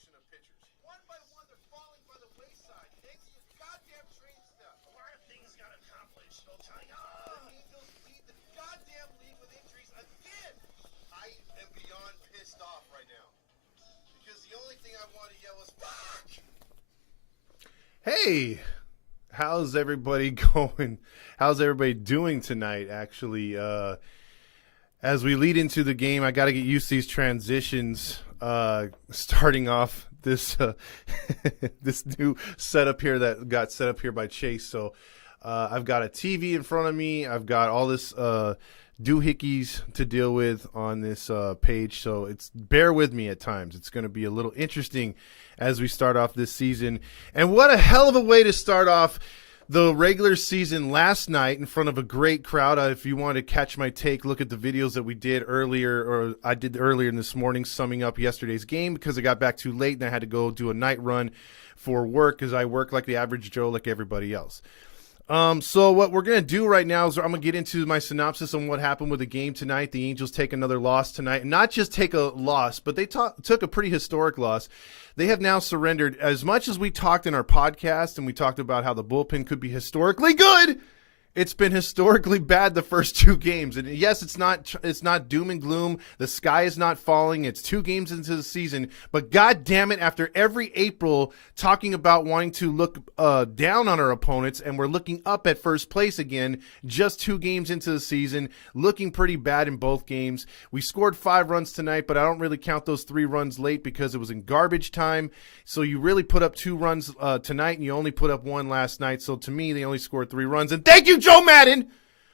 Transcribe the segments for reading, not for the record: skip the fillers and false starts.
collection of pitchers. One by one, they're falling by the wayside. Thanks to your goddamn training staff. A lot of things got accomplished, Ohtani. The Angels lead the goddamn league with injuries again. I am beyond pissed off right now. Because the only thing I want to yell is, fuck! Hey, how's everybody going? How's everybody doing tonight, actually? As we lead into the game, I got to get used to these transitions. Starting off this this new setup here that got set up here by Chase. So I've got a TV in front of me. I've got all this doohickeys to deal with on this page. So bear with me at times. It's going to be a little interesting as we start off this season. And what a hell of a way to start off the regular season last night in front of a great crowd. If you want to catch my take, look at the videos that we did earlier, or I did earlier in this morning, summing up yesterday's game because I got back too late and I had to go do a night run for work because I work like the average Joe, like everybody else. So what we're going to do right now is I'm going to get into my synopsis on what happened with the game tonight. The Angels take another loss tonight, and not just take a loss, but they took a pretty historic loss. They have now surrendered. As much as we talked in our podcast and we talked about how the bullpen could be historically good, it's been historically bad the first two games. And yes, it's not doom and gloom. The sky is not falling. It's 2 games into the season. But God damn it, after every April talking about wanting to look down on our opponents, and we're looking up at first place again, just 2 games into the season, looking pretty bad in both games. We scored 5 runs tonight, but I don't really count those 3 runs late because it was in garbage time. So you really put up 2 runs tonight, and you only put up 1 last night. So to me, they only scored 3 runs. And thank you, Joe Madden,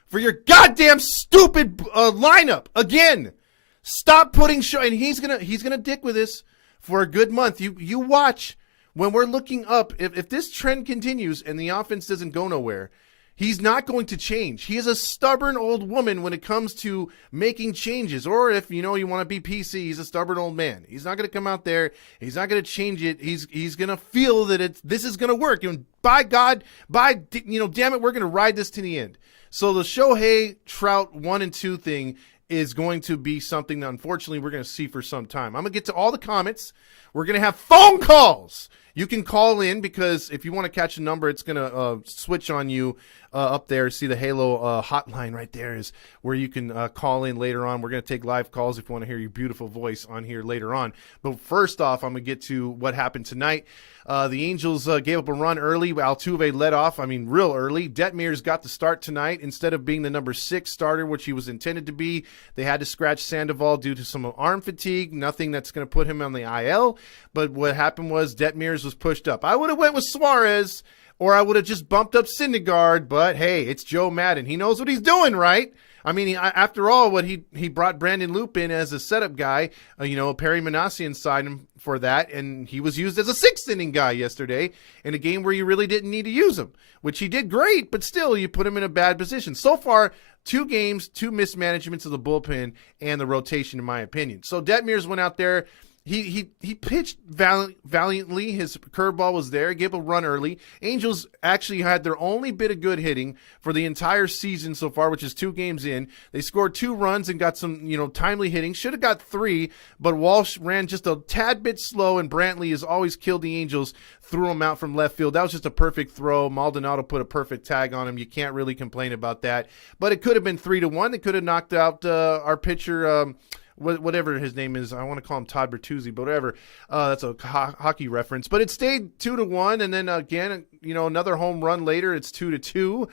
for your goddamn stupid lineup again. Stop putting and he's gonna dick with this for a good month. You watch when we're looking up. If this trend continues and the offense doesn't go nowhere, he's not going to change. He is a stubborn old woman when it comes to making changes. Or if you want to be PC, he's a stubborn old man. He's not going to come out there. He's not going to change it. He's going to feel that this is going to work. And by God, damn it, we're going to ride this to the end. So the Shohei Trout 1 and 2 thing is going to be something that unfortunately we're going to see for some time. I'm going to get to all the comments. We're going to have phone calls. You can call in because if you want to catch a number, it's going to switch on you up there. See the Halo hotline right there is where you can call in later on. We're going to take live calls if you want to hear your beautiful voice on here later on. But first off, I'm going to get to what happened tonight. The Angels gave up a run early. Altuve led off, real early. Detmers got the start tonight. Instead of being the number 6 starter, which he was intended to be, they had to scratch Sandoval due to some arm fatigue. Nothing that's going to put him on the IL. But what happened was Detmers was pushed up. I would have went with Suarez, or I would have just bumped up Syndergaard. But, hey, it's Joe Madden. He knows what he's doing, right? After all, what he brought Brandon Loop in as a setup guy, Perry Manassian signed him for that, and he was used as a 6th inning guy yesterday in a game where you really didn't need to use him, which he did great, but still you put him in a bad position. So far, 2 games, 2 mismanagements of the bullpen and the rotation, in my opinion. So Detmers went out there. He pitched valiantly. His curveball was there. He gave a run early. Angels actually had their only bit of good hitting for the entire season so far, which is 2 games in. They scored 2 runs and got some, timely hitting. Should have got 3, but Walsh ran just a tad bit slow, and Brantley has always killed the Angels, threw him out from left field. That was just a perfect throw. Maldonado put a perfect tag on him. You can't really complain about that. But it could have been 3-1. They could have knocked out our pitcher, whatever his name is. I want to call him Todd Bertuzzi, but whatever. That's a hockey reference. But it stayed 2-1, and then again, another home run later, it's 2-2.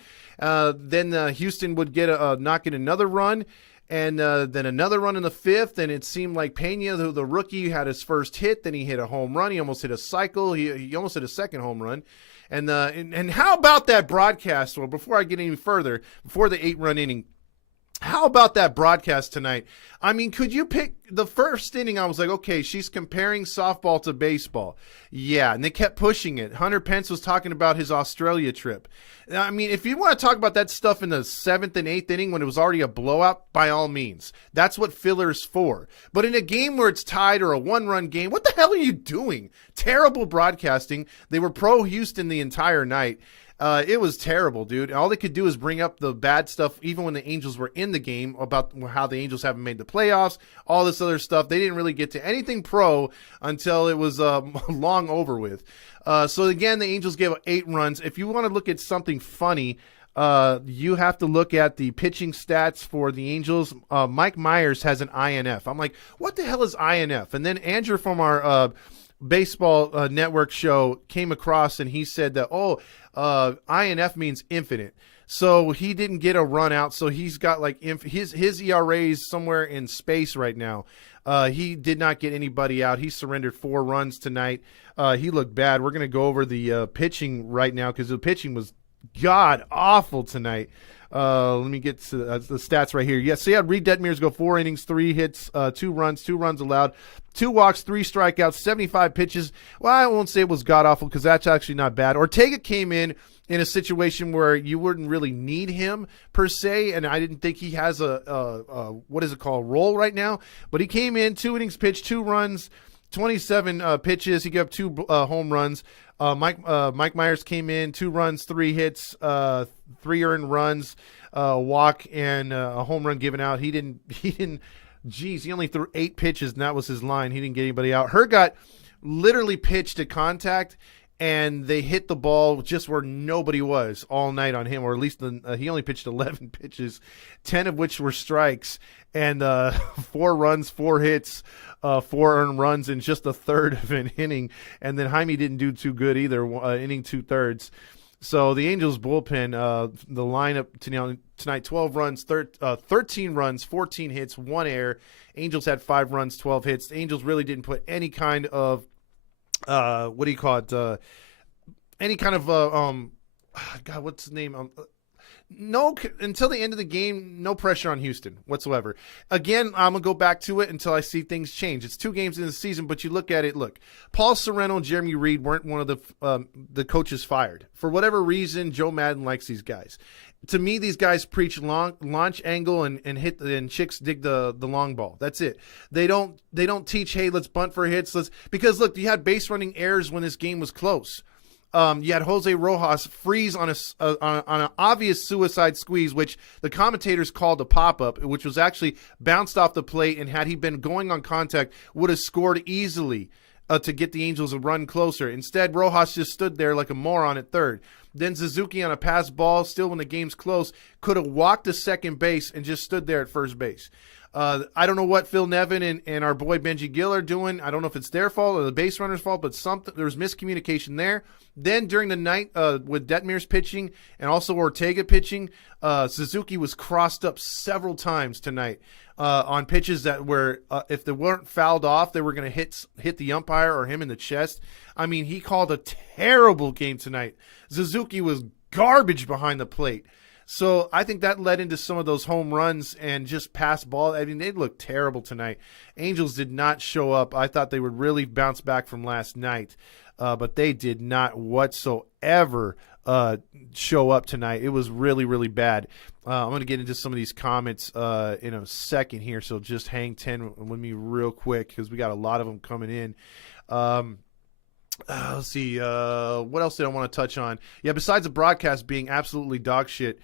Then Houston would knock in another run, and then another run in the 5th, and it seemed like Pena, the rookie, had his first hit. Then he hit a home run. He almost hit a cycle. He almost hit a second home run. And how about that broadcast? Well, before I get any further, before the 8-run inning, how about that broadcast tonight? Could you pick the first inning? I was like, okay, she's comparing softball to baseball. Yeah, and they kept pushing it. Hunter Pence was talking about his Australia trip. If you want to talk about that stuff in the 7th and 8th inning when it was already a blowout, by all means. That's what filler's for. But in a game where it's tied or a 1-run game, what the hell are you doing? Terrible broadcasting. They were pro Houston the entire night. It was terrible, dude. All they could do is bring up the bad stuff, even when the Angels were in the game, about how the Angels haven't made the playoffs, all this other stuff. They didn't really get to anything pro until it was long over with. So again, the Angels gave up 8 runs. If you want to look at something funny, you have to look at the pitching stats for the Angels. Mike Myers has an INF. I'm like, what the hell is INF? And then Andrew from our baseball network show came across and he said that, INF means infinite. So he didn't get a run out. So he's got like his ERA is somewhere in space right now. He did not get anybody out. He surrendered 4 runs tonight. He looked bad. We're going to go over the pitching right now because the pitching was god awful tonight. Let me get to the stats right here. Yes, so you had Reed Detmers go 4 innings, 3 hits, 2 runs allowed, 2 walks, 3 strikeouts, 75 pitches. Well, I won't say it was god awful because that's actually not bad. Ortega came in a situation where you wouldn't really need him per se, and I didn't think he has a role right now. But he came in, 2 innings pitched, 2 runs, 27 pitches. He gave up 2 home runs. Mike Myers came in, 2 runs, 3 hits, 3 earned runs, walk, and a home run given out. He only threw 8 pitches, and that was his line. He didn't get anybody out. Hergot literally pitched to contact, and they hit the ball just where nobody was all night on him, or at least he only pitched 11 pitches, 10 of which were strikes, and 4 runs, 4 hits, 4 earned runs in just a third of an inning. And then Jaime didn't do too good either, inning 2/3. So the Angels bullpen, the lineup tonight, 12 runs, 13 runs, 14 hits, 1 error. Angels had 5 runs, 12 hits. The Angels really didn't put any kind of any kind of God, what's the name? No, until the end of the game, no pressure on Houston whatsoever. Again, I'm going to go back to it until I see things change. It's 2 games in the season, but you look at it, Paul Sorrento and Jeremy Reed weren't one of the coaches fired. For whatever reason, Joe Madden likes these guys. To me, these guys preach launch angle and chicks dig the long ball. That's it. They don't teach, hey, let's bunt for hits. Because look, you had base running errors when this game was close. You had Jose Rojas freeze on an obvious suicide squeeze, which the commentators called a pop-up, which was actually bounced off the plate, and had he been going on contact, would have scored easily to get the Angels a run closer. Instead, Rojas just stood there like a moron at third. Then Suzuki on a pass ball, still when the game's close, could have walked to second base and just stood there at first base. I don't know what Phil Nevin and our boy Benji Gill are doing. I don't know if it's their fault or the base runner's fault, but there was miscommunication there. Then during the night with Detmers pitching and also Ortega pitching, Suzuki was crossed up several times tonight on pitches that were, if they weren't fouled off, they were going to hit the umpire or him in the chest. I mean, he called a terrible game tonight. Suzuki was garbage behind the plate. So I think that led into some of those home runs and just pass ball. I mean, they looked terrible tonight. Angels did not show up. I thought they would really bounce back from last night, but they did not whatsoever show up tonight. It was really, really bad. I'm going to get into some of these comments in a second here, so just hang 10 with me real quick because we got a lot of them coming in. Let's see. What else did I want to touch on? Yeah, besides the broadcast being absolutely dog shit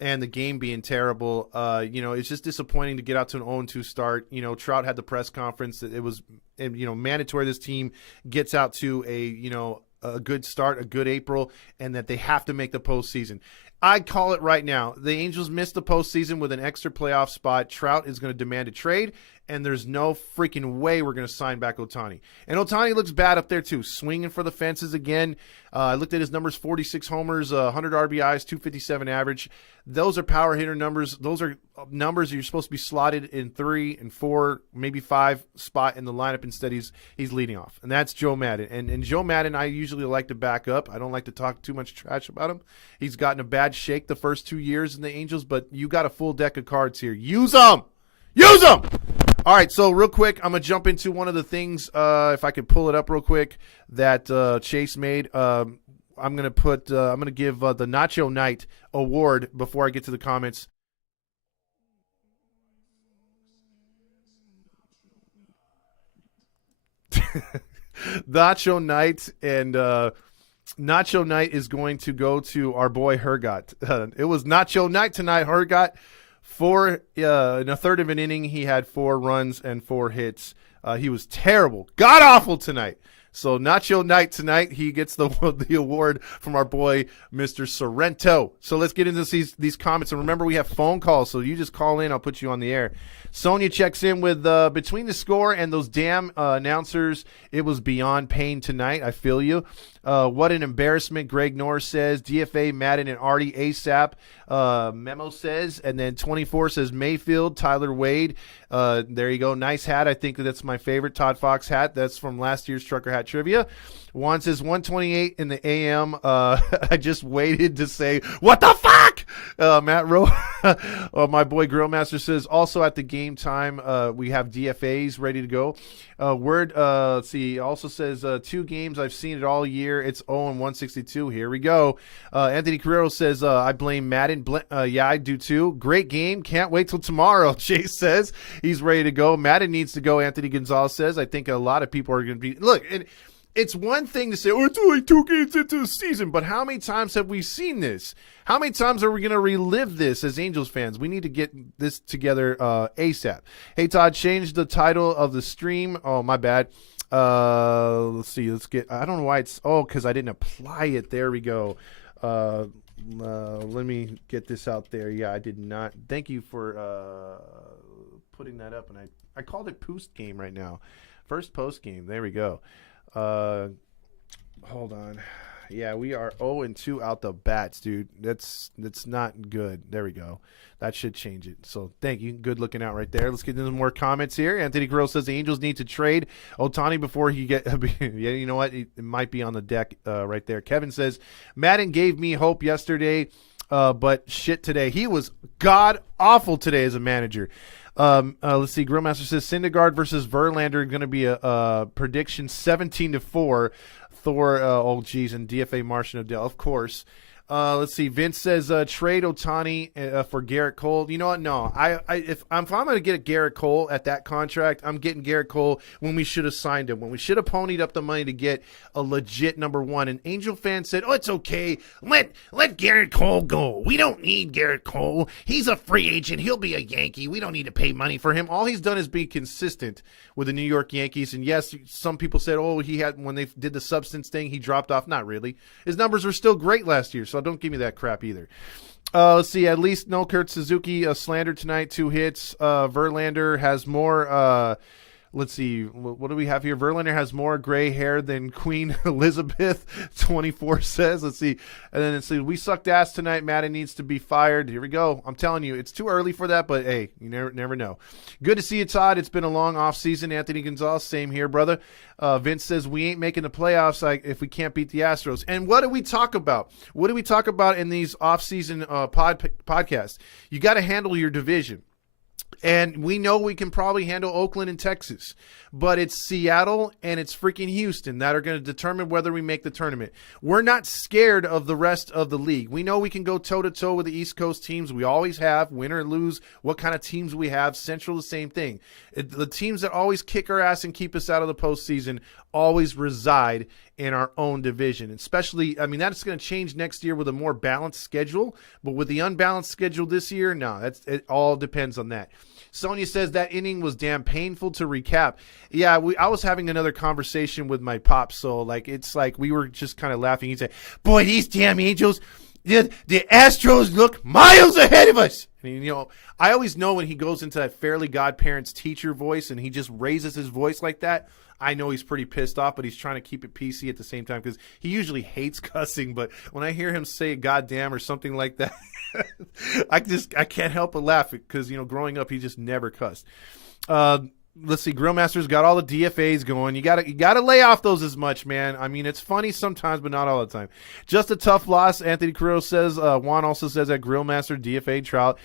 and the game being terrible, it's just disappointing to get out to an 0-2 start. Trout had the press conference that it was, mandatory this team gets out to a good start, a good April, and that they have to make the postseason. I call it right now. The Angels missed the postseason with an extra playoff spot. Trout is going to demand a trade, and there's no freaking way we're going to sign back Ohtani. And Ohtani looks bad up there, too, swinging for the fences again. I looked at his numbers, 46 homers, 100 RBIs, 257 average. Those are power hitter numbers. Those are numbers you're supposed to be slotted in 3 and 4, maybe 5 spot in the lineup. Instead, he's leading off. And that's Joe Madden. And Joe Madden, I usually like to back up. I don't like to talk too much trash about him. He's gotten a bad shake the first 2 years in the Angels, but you got a full deck of cards here. Use them! Use them! All right, so real quick, I'm going to jump into one of the things, if I could pull it up real quick, that Chase made. I'm going to give the Nacho Night award before I get to the comments. Nacho Night and Nacho Night is going to go to our boy Hergot. It was Nacho Night tonight. Hergot, in a third of an inning, he had 4 runs and 4 hits. He was terrible, god awful tonight. So Nacho Night tonight, he gets the award from our boy Mr. Sorrento. So let's get into these comments, and remember we have phone calls, so you just call in, I'll put you on the air. Sonia checks in with between the score and those damn announcers, it was beyond pain tonight. I feel you. What an embarrassment, Greg Norris says. DFA, Madden, and Artie ASAP. Memo says, and then 24 says Mayfield, Tyler Wade. There you go. Nice hat. I think that's my favorite Todd Fox hat. That's from last year's Trucker Hat Trivia. Juan says 1:28 in the AM. I just waited to say, what the fuck? Matt Rowe, my boy Grillmaster says, also at the game time, we have DFAs ready to go. Let's see, also says 2 games. I've seen it all year. It's 0-162. Here we go. Anthony Carrero says, I blame Madden. Yeah, I do too. Great game. Can't wait till tomorrow. Chase says he's ready to go. Madden needs to go. Anthony Gonzalez says, I think a lot of people are going to be. Look, it's one thing to say, oh, it's only 2 games into the season, but how many times have we seen this? How many times are we going to relive this as Angels fans? We need to get this together ASAP. Hey, Todd, change the title of the stream. Oh, my bad. Let's see. I don't know why it's, because I didn't apply it. There we go. Let me get this out there. Yeah, I did not. Thank you for putting that up. And I called it post game right now. First post game. There we go. Hold on. Yeah, we are 0-2 out the bats, dude. That's not good. There we go. That should change it. So thank you. Good looking out right there. Let's get into more comments here. Anthony Carroll says the Angels need to trade Ohtani before he get. Yeah, you know what? It might be on the deck right there. Kevin says Madden gave me hope yesterday, but shit today. He was god awful today as a manager. Let's see. Grillmaster says Syndergaard versus Verlander going to be a prediction 17-4. Thor, and DFA Martian Odell, of course. Let's see. Vince says trade Ohtani for Garrett Cole. You know what? No, if I'm going to get a Garrett Cole at that contract, I'm getting Garrett Cole when we should have signed him, when we should have ponied up the money to get a legit number 1. And Angel fans said, "Oh, it's okay. Let Garrett Cole go. We don't need Garrett Cole. He's a free agent. He'll be a Yankee. We don't need to pay money for him." All he's done is be consistent with the New York Yankees. And yes, some people said, "Oh, when they did the substance thing, he dropped off." Not really. His numbers were still great last year, so don't give me that crap either. Let's see. At least no Kurt Suzuki slander tonight. 2 hits. Verlander has more. Let's see. What do we have here? Verlander has more gray hair than Queen Elizabeth. 24 says. Let's see. And then let's see. We sucked ass tonight. Madden needs to be fired. Here we go. I'm telling you, it's too early for that, but hey, you never know. Good to see you, Todd. It's been a long off season. Anthony Gonzalez, same here, brother. Vince says we ain't making the playoffs if we can't beat the Astros. And what do we talk about? What do we talk about in these off-season podcasts? You got to handle your division. And we know we can probably handle Oakland and Texas, but it's Seattle and it's freaking Houston that are going to determine whether we make the tournament. We're not scared of the rest of the league. We know we can go toe-to-toe with the East Coast teams. We always have, win or lose, what kind of teams we have. Central, the same thing. The teams that always kick our ass and keep us out of the postseason always reside in our own division. Especially, that's going to change next year with a more balanced schedule, but with the unbalanced schedule this year, no, it all depends on that. Sonia says that inning was damn painful to recap. Yeah, I was having another conversation with my pops, so it's like we were just kind of laughing. He'd say, "Boy, these damn Angels, the Astros look miles ahead of us." And, I always know when he goes into that Fairly Godparents teacher voice and he just raises his voice like that, I know he's pretty pissed off, but he's trying to keep it PC at the same time because he usually hates cussing. But when I hear him say "goddamn" or something like that, I can't help but laugh because, growing up, he just never cussed. Let's see. Grillmaster's got all the DFAs going. You gotta lay off those as much, man. It's funny sometimes, but not all the time. Just a tough loss. Anthony Carrillo says. Juan also says that Grillmaster DFA Trout.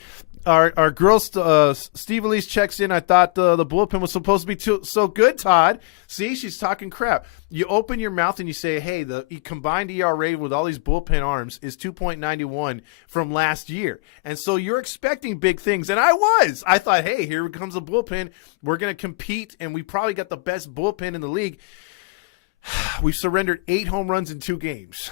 Our girl Steve Elise checks in. I thought the bullpen was supposed to be so good, Todd. See, she's talking crap. You open your mouth and you say, hey, the combined ERA with all these bullpen arms is 2.91 from last year. And so you're expecting big things. And I was. I thought, hey, here comes a bullpen. We're going to compete, and we probably got the best bullpen in the league. We've surrendered 8 home runs in 2 games.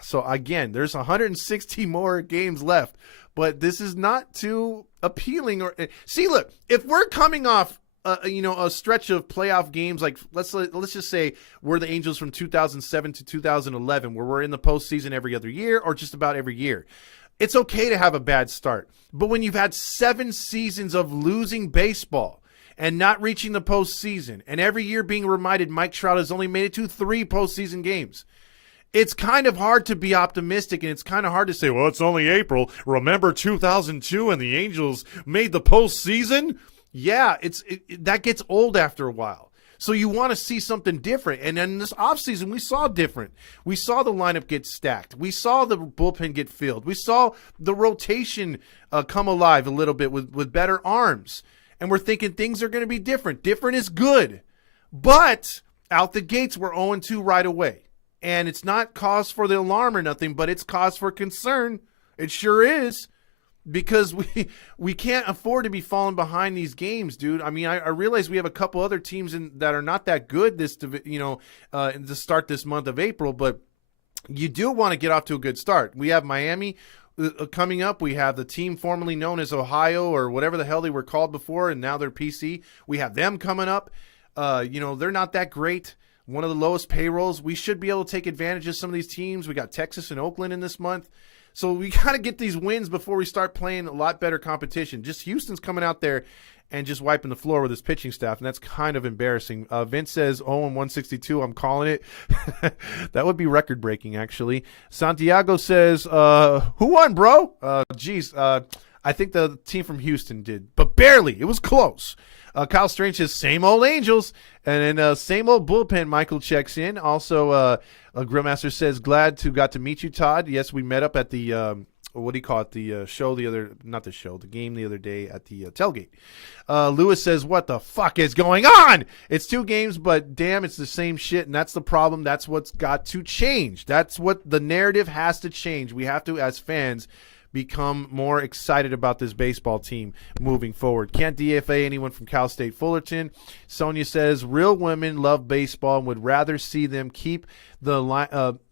So again, there's 160 more games left, but this is not too appealing. Or see, look, if we're coming off a stretch of playoff games, like let's just say we're the Angels from 2007 to 2011, where we're in the postseason every other year or just about every year. It's okay to have a bad start, but when you've had 7 seasons of losing baseball and not reaching the postseason, and every year being reminded Mike Trout has only made it to 3 postseason games, it's kind of hard to be optimistic, and it's kind of hard to say, well, it's only April. Remember 2002 and the Angels made the postseason? Yeah, that gets old after a while. So you want to see something different. And in this offseason, we saw different. We saw the lineup get stacked. We saw the bullpen get filled. We saw the rotation come alive a little bit with better arms. And we're thinking things are going to be different. Different is good. But out the gates, we're 0-2 right away. And it's not cause for the alarm or nothing, but it's cause for concern. It sure is. Because we can't afford to be falling behind these games, dude. I mean, I realize we have a couple other teams that are not that good to start this month of April, but you do want to get off to a good start. We have Miami coming up. We have the team formerly known as Ohio or whatever the hell they were called before, and now they're PC. We have them coming up. They're not that great. One of the lowest payrolls. We should be able to take advantage of some of these teams. We got Texas and Oakland in this month. So we got to get these wins before we start playing a lot better competition. Just Houston's coming out there and just wiping the floor with his pitching staff, and that's kind of embarrassing. Vince says 0-162. I'm calling it. That would be record-breaking, actually. Santiago says, who won, bro? I think the team from Houston did, but barely. It was close. Kyle Strange says, same old Angels. And then same old bullpen, Michael checks in. Also, Grillmaster says, glad to got to meet you, Todd. Yes, we met up at the, the game the other day at the tailgate. Lewis says, what the fuck is going on? It's 2 games, but damn, it's the same shit, and that's the problem. That's what's got to change. That's what the narrative has to change. We have to, as fans, become more excited about this baseball team moving forward. Can't DFA anyone from Cal State Fullerton. Sonia says, real women love baseball and would rather see them keep the line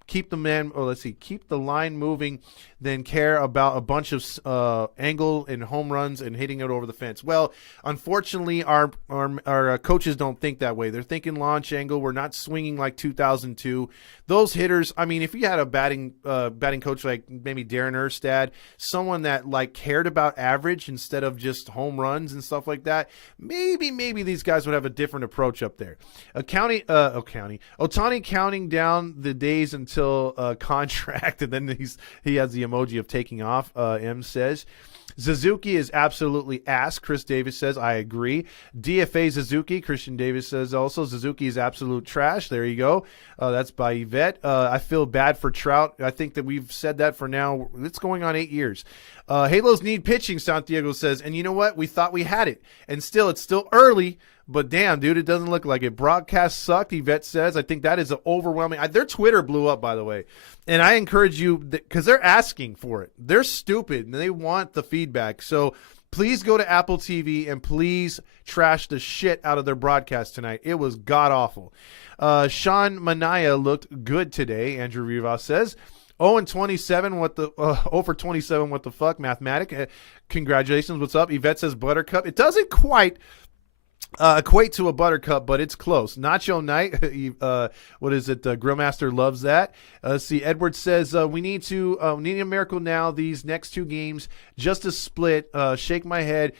keep the line moving than care about a bunch of angle and home runs and hitting it over the fence. Well, unfortunately, our coaches don't think that way. They're thinking launch angle. We're not swinging like 2002. Those hitters, I mean, if you had a batting coach like maybe Darren Erstad, someone that like cared about average instead of just home runs and stuff like that, maybe these guys would have a different approach up there. Ohtani counting down the days until contract, and then he has the emoji of taking off. M says Suzuki is absolutely ass. Chris Davis says, I agree. DFA Suzuki. Christian Davis says also Suzuki is absolute trash. There you go. That's by Yvette. I feel bad for Trout. I think that we've said that for now. It's going on 8 years. Halos need pitching, Santiago says. And you know what? We thought we had it. And still, it's still early. But damn, dude, it doesn't look like it. Broadcast sucked, Yvette says. I think that is an overwhelming. Their Twitter blew up, by the way. And I encourage you, because they're asking for it. They're stupid, and they want the feedback. So please go to Apple TV and please trash the shit out of their broadcast tonight. It was god-awful. Sean Manaya looked good today, Andrew Rivas says. 0-27, what the 0 for 27, what the fuck, mathematic. Congratulations, what's up? Yvette says Buttercup. It doesn't quite equate to a buttercup, but it's close. Nacho Night, what is it? Grillmaster loves that. See, Edward says we need a miracle now. These next 2 games, just a split. Shake my head.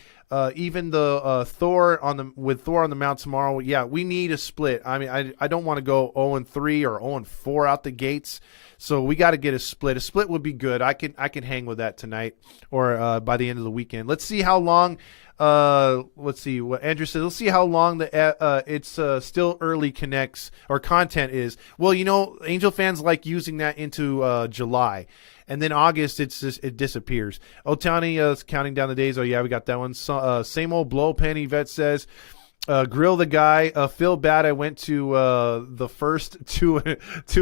Even the Thor on the mound tomorrow. Yeah, we need a split. I mean, I don't want to go 0-3 or 0-4 out the gates. So we got to get a split. A split would be good. I can hang with that tonight or by the end of the weekend. Let's see how long. Let's see what Andrew says. Let's see how long it's still early connects or content is. Well, Angel fans like using that into July, and then August it disappears. Ohtani is counting down the days. Oh yeah, we got that one. So, same old blow pen. Yvette says. Grill the guy. Feel bad. I went to the first two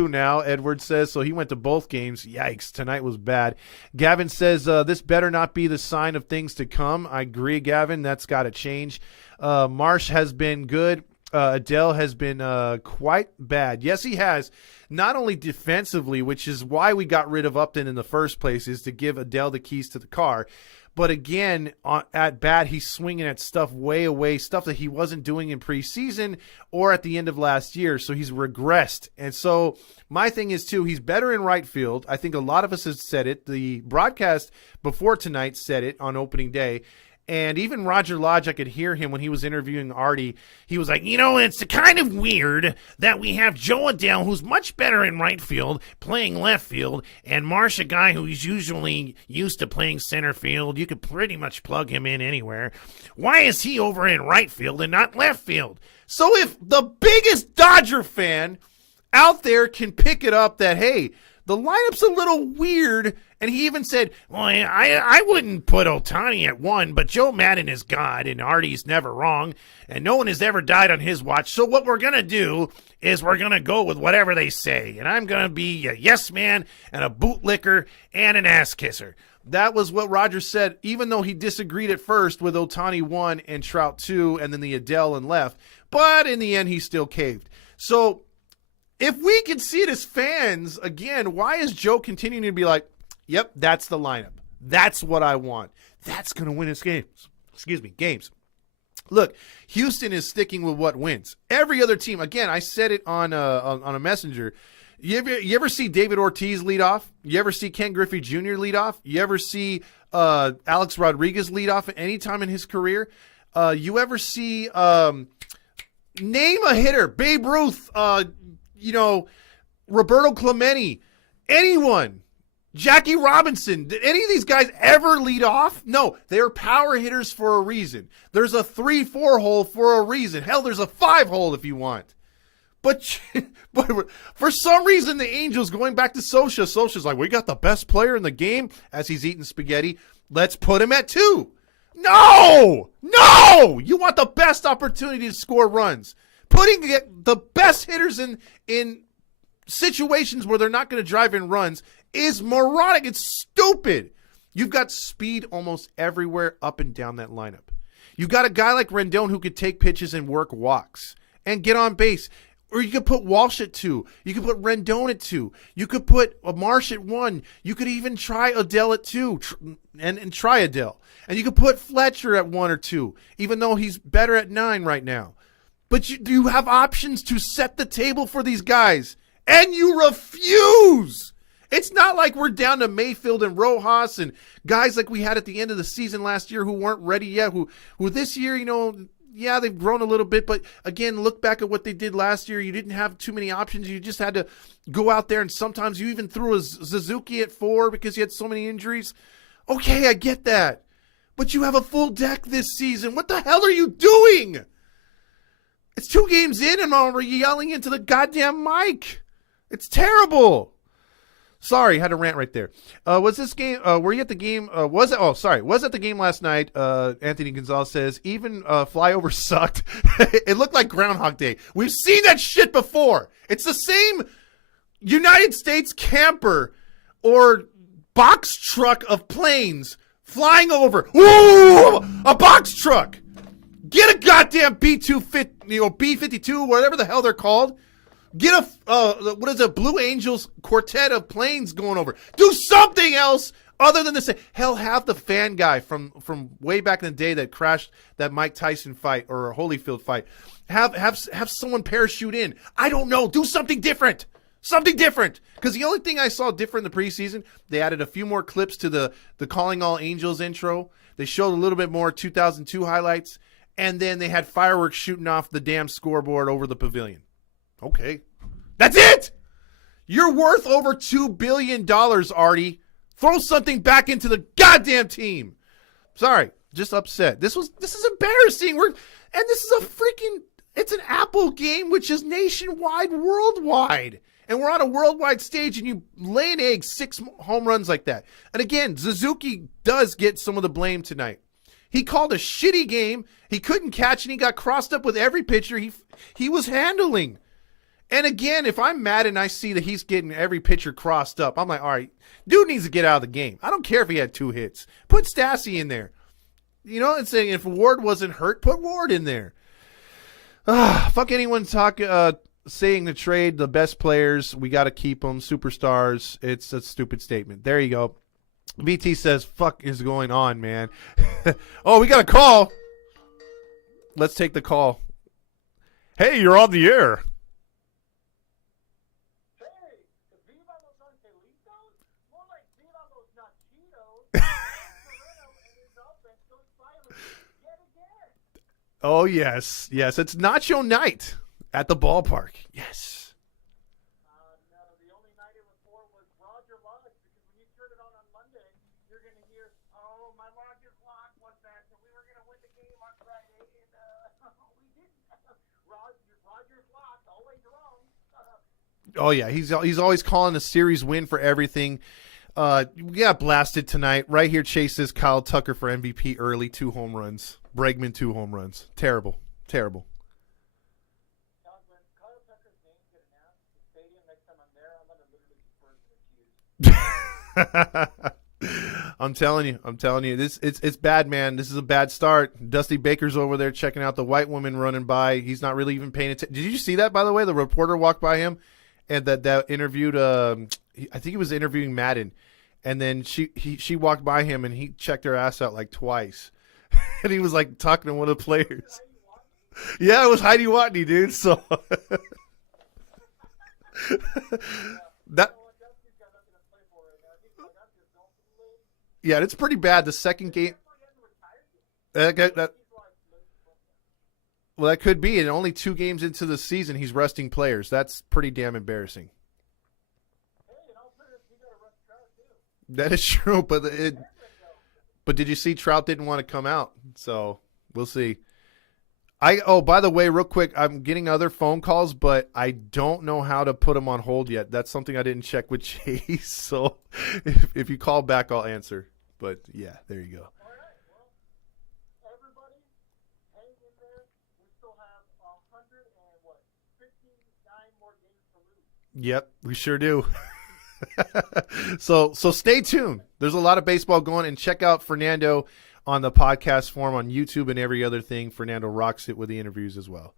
now. Edward says so. He went to both games. Yikes! Tonight was bad. Gavin says this better not be the sign of things to come. I agree, Gavin. That's got to change. Marsh has been good. Adele has been quite bad. Yes, he has. Not only defensively, which is why we got rid of Upton in the first place, is to give Adele the keys to the car. But again, at bat, he's swinging at stuff way away, stuff that he wasn't doing in preseason or at the end of last year. So he's regressed. And so my thing is, too, he's better in right field. I think a lot of us have said it. The broadcast before tonight said it on opening day. And even Roger Lodge, I could hear him when he was interviewing Artie. He was like, it's kind of weird that we have Joe Adele, who's much better in right field, playing left field, and Marsh, a guy who's usually used to playing center field. You could pretty much plug him in anywhere. Why is he over in right field and not left field? So if the biggest Dodger fan out there can pick it up that, hey, the lineup's a little weird, and he even said, well, I wouldn't put Ohtani at 1, but Joe Madden is God, and Artie's never wrong, and no one has ever died on his watch. So what we're going to do is we're going to go with whatever they say, and I'm going to be a yes man and a bootlicker and an ass kisser. That was what Roger said, even though he disagreed at first with Ohtani 1 and Trout 2, and then the Adele and left. But in the end, he still caved. So if we can see it as fans, again, why is Joe continuing to be like, yep, that's the lineup. That's what I want. That's going to win us games. Games. Look, Houston is sticking with what wins. Every other team, again, I said it on a messenger. You ever see David Ortiz lead off? You ever see Ken Griffey Jr. lead off? You ever see Alex Rodriguez lead off at any time in his career? You ever see name a hitter? Babe Ruth, Roberto Clemente, anyone, Jackie Robinson. Did any of these guys ever lead off? No, they're power hitters for a reason. There's a 3-4 hole for a reason. Hell, there's a 5 hole if you want. But for some reason, the Angels, going back to Scioscia's like, we got the best player in the game as he's eating spaghetti. Let's put him at 2. No! You want the best opportunity to score runs. Putting the best hitters in situations where they're not going to drive in runs is moronic. It's stupid. You've got speed almost everywhere up and down that lineup. You've got a guy like Rendon who could take pitches and work walks and get on base. Or you could put Walsh at 2. You could put Rendon at 2. You could put Marsh at 1. You could even try Adele at 2 and try Adele. And you could put Fletcher at 1 or 2, even though he's better at 9 right now. But you have options to set the table for these guys, and you refuse. It's not like we're down to Mayfield and Rojas and guys like we had at the end of the season last year who weren't ready yet, who this year, yeah, they've grown a little bit, but again, look back at what they did last year. You didn't have too many options. You just had to go out there, and sometimes you even threw a Suzuki at 4 because you had so many injuries. Okay, I get that. But you have a full deck this season. What the hell are you doing? It's 2 games in, and I'm already yelling into the goddamn mic. It's terrible. Sorry, had to rant right there. Was this game? Were you at the game? Was it? Oh, sorry. Was at the game last night? Anthony Gonzalez says even flyover sucked. It looked like Groundhog Day. We've seen that shit before. It's the same United States camper or box truck of planes flying over. Ooh, a box truck. Get a goddamn B-52, whatever the hell they're called. Get a Blue Angels quartet of planes going over. Do something else other than this. Hell, have the fan guy from way back in the day that crashed that Mike Tyson fight or Holyfield fight. Have someone parachute in. I don't know. Do something different. Something different. Because the only thing I saw different in the preseason, they added a few more clips to the Calling All Angels intro. They showed a little bit more 2002 highlights. And then they had fireworks shooting off the damn scoreboard over the pavilion. Okay. That's it! You're worth over $2 billion, Artie. Throw something back into the goddamn team. Sorry, just upset. This is embarrassing. It's an Apple game, which is nationwide, worldwide. And we're on a worldwide stage, and you lay an egg 6 home runs like that. And again, Suzuki does get some of the blame tonight. He called a shitty game. He couldn't catch, and he got crossed up with every pitcher he was handling. And again, if I'm mad and I see that he's getting every pitcher crossed up, I'm like, all right, dude needs to get out of the game. I don't care if he had 2 hits. Put Stassi in there. And saying if Ward wasn't hurt, put Ward in there. Fuck anyone saying to trade the best players. We got to keep them superstars. It's a stupid statement. There you go. VT says, "Fuck is going on, man?" Oh, we got a call. Let's take the call. Hey, you're on the air. Oh, yes. Yes, it's Nacho night at the ballpark. Yes. No, the only night it was for was Roger Lodge, because when you turn it on Monday, you're going to hear, oh, my Rogers lock was that, so we were going to win the game on Friday, and we didn't. Rogers lock, always wrong. Oh, yeah, he's always calling a series win for everything. We got blasted tonight. Right here, Chase says Kyle Tucker for MVP early, 2 home runs. Bregman, 2 home runs. Terrible. Terrible. When Kyle Tucker's name get announced at the stadium next time I'm there, I'm going to literally be first in the queues. I'm telling you, it's bad, man. This is a bad start. Dusty Baker's over there checking out the white woman running by. He's not really even paying attention. Did you see that, by the way? The reporter walked by him and that interviewed. I think he was interviewing Madden, and then she walked by him and he checked her ass out like twice, and he was like talking to one of the players. Yeah, it was Heidi Watney, dude. So that. Yeah, it's pretty bad. The second game. Well, that could be. And only 2 games into the season, he's resting players. That's pretty damn embarrassing. That is true, but did you see Trout didn't want to come out? So we'll see. By the way, real quick, I'm getting other phone calls, but I don't know how to put them on hold yet. That's something I didn't check with Chase. So if you call back, I'll answer. But yeah, there you go. All right, well, everybody, hang in there. We still have 59 more games to lose. Yep, we sure do. So stay tuned. There's a lot of baseball going, and check out Fernando on the podcast form on YouTube and every other thing. Fernando rocks it with the interviews as well.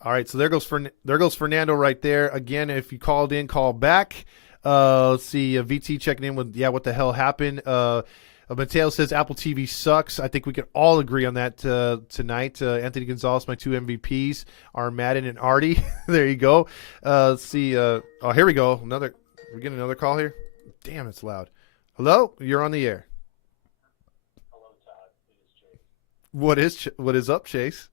All right, so there goes Fernando right there. Again, if you called in, call back. Let's see, VT checking in with, what the hell happened? Mateo says Apple TV sucks. I think we can all agree on that tonight. Anthony Gonzalez, my 2 MVPs are Madden and Artie. There you go. Let's see. Here we go. We're getting another call here. Damn, it's loud. Hello? You're on the air. Hello, Todd. It is Chase. What is up, Chase?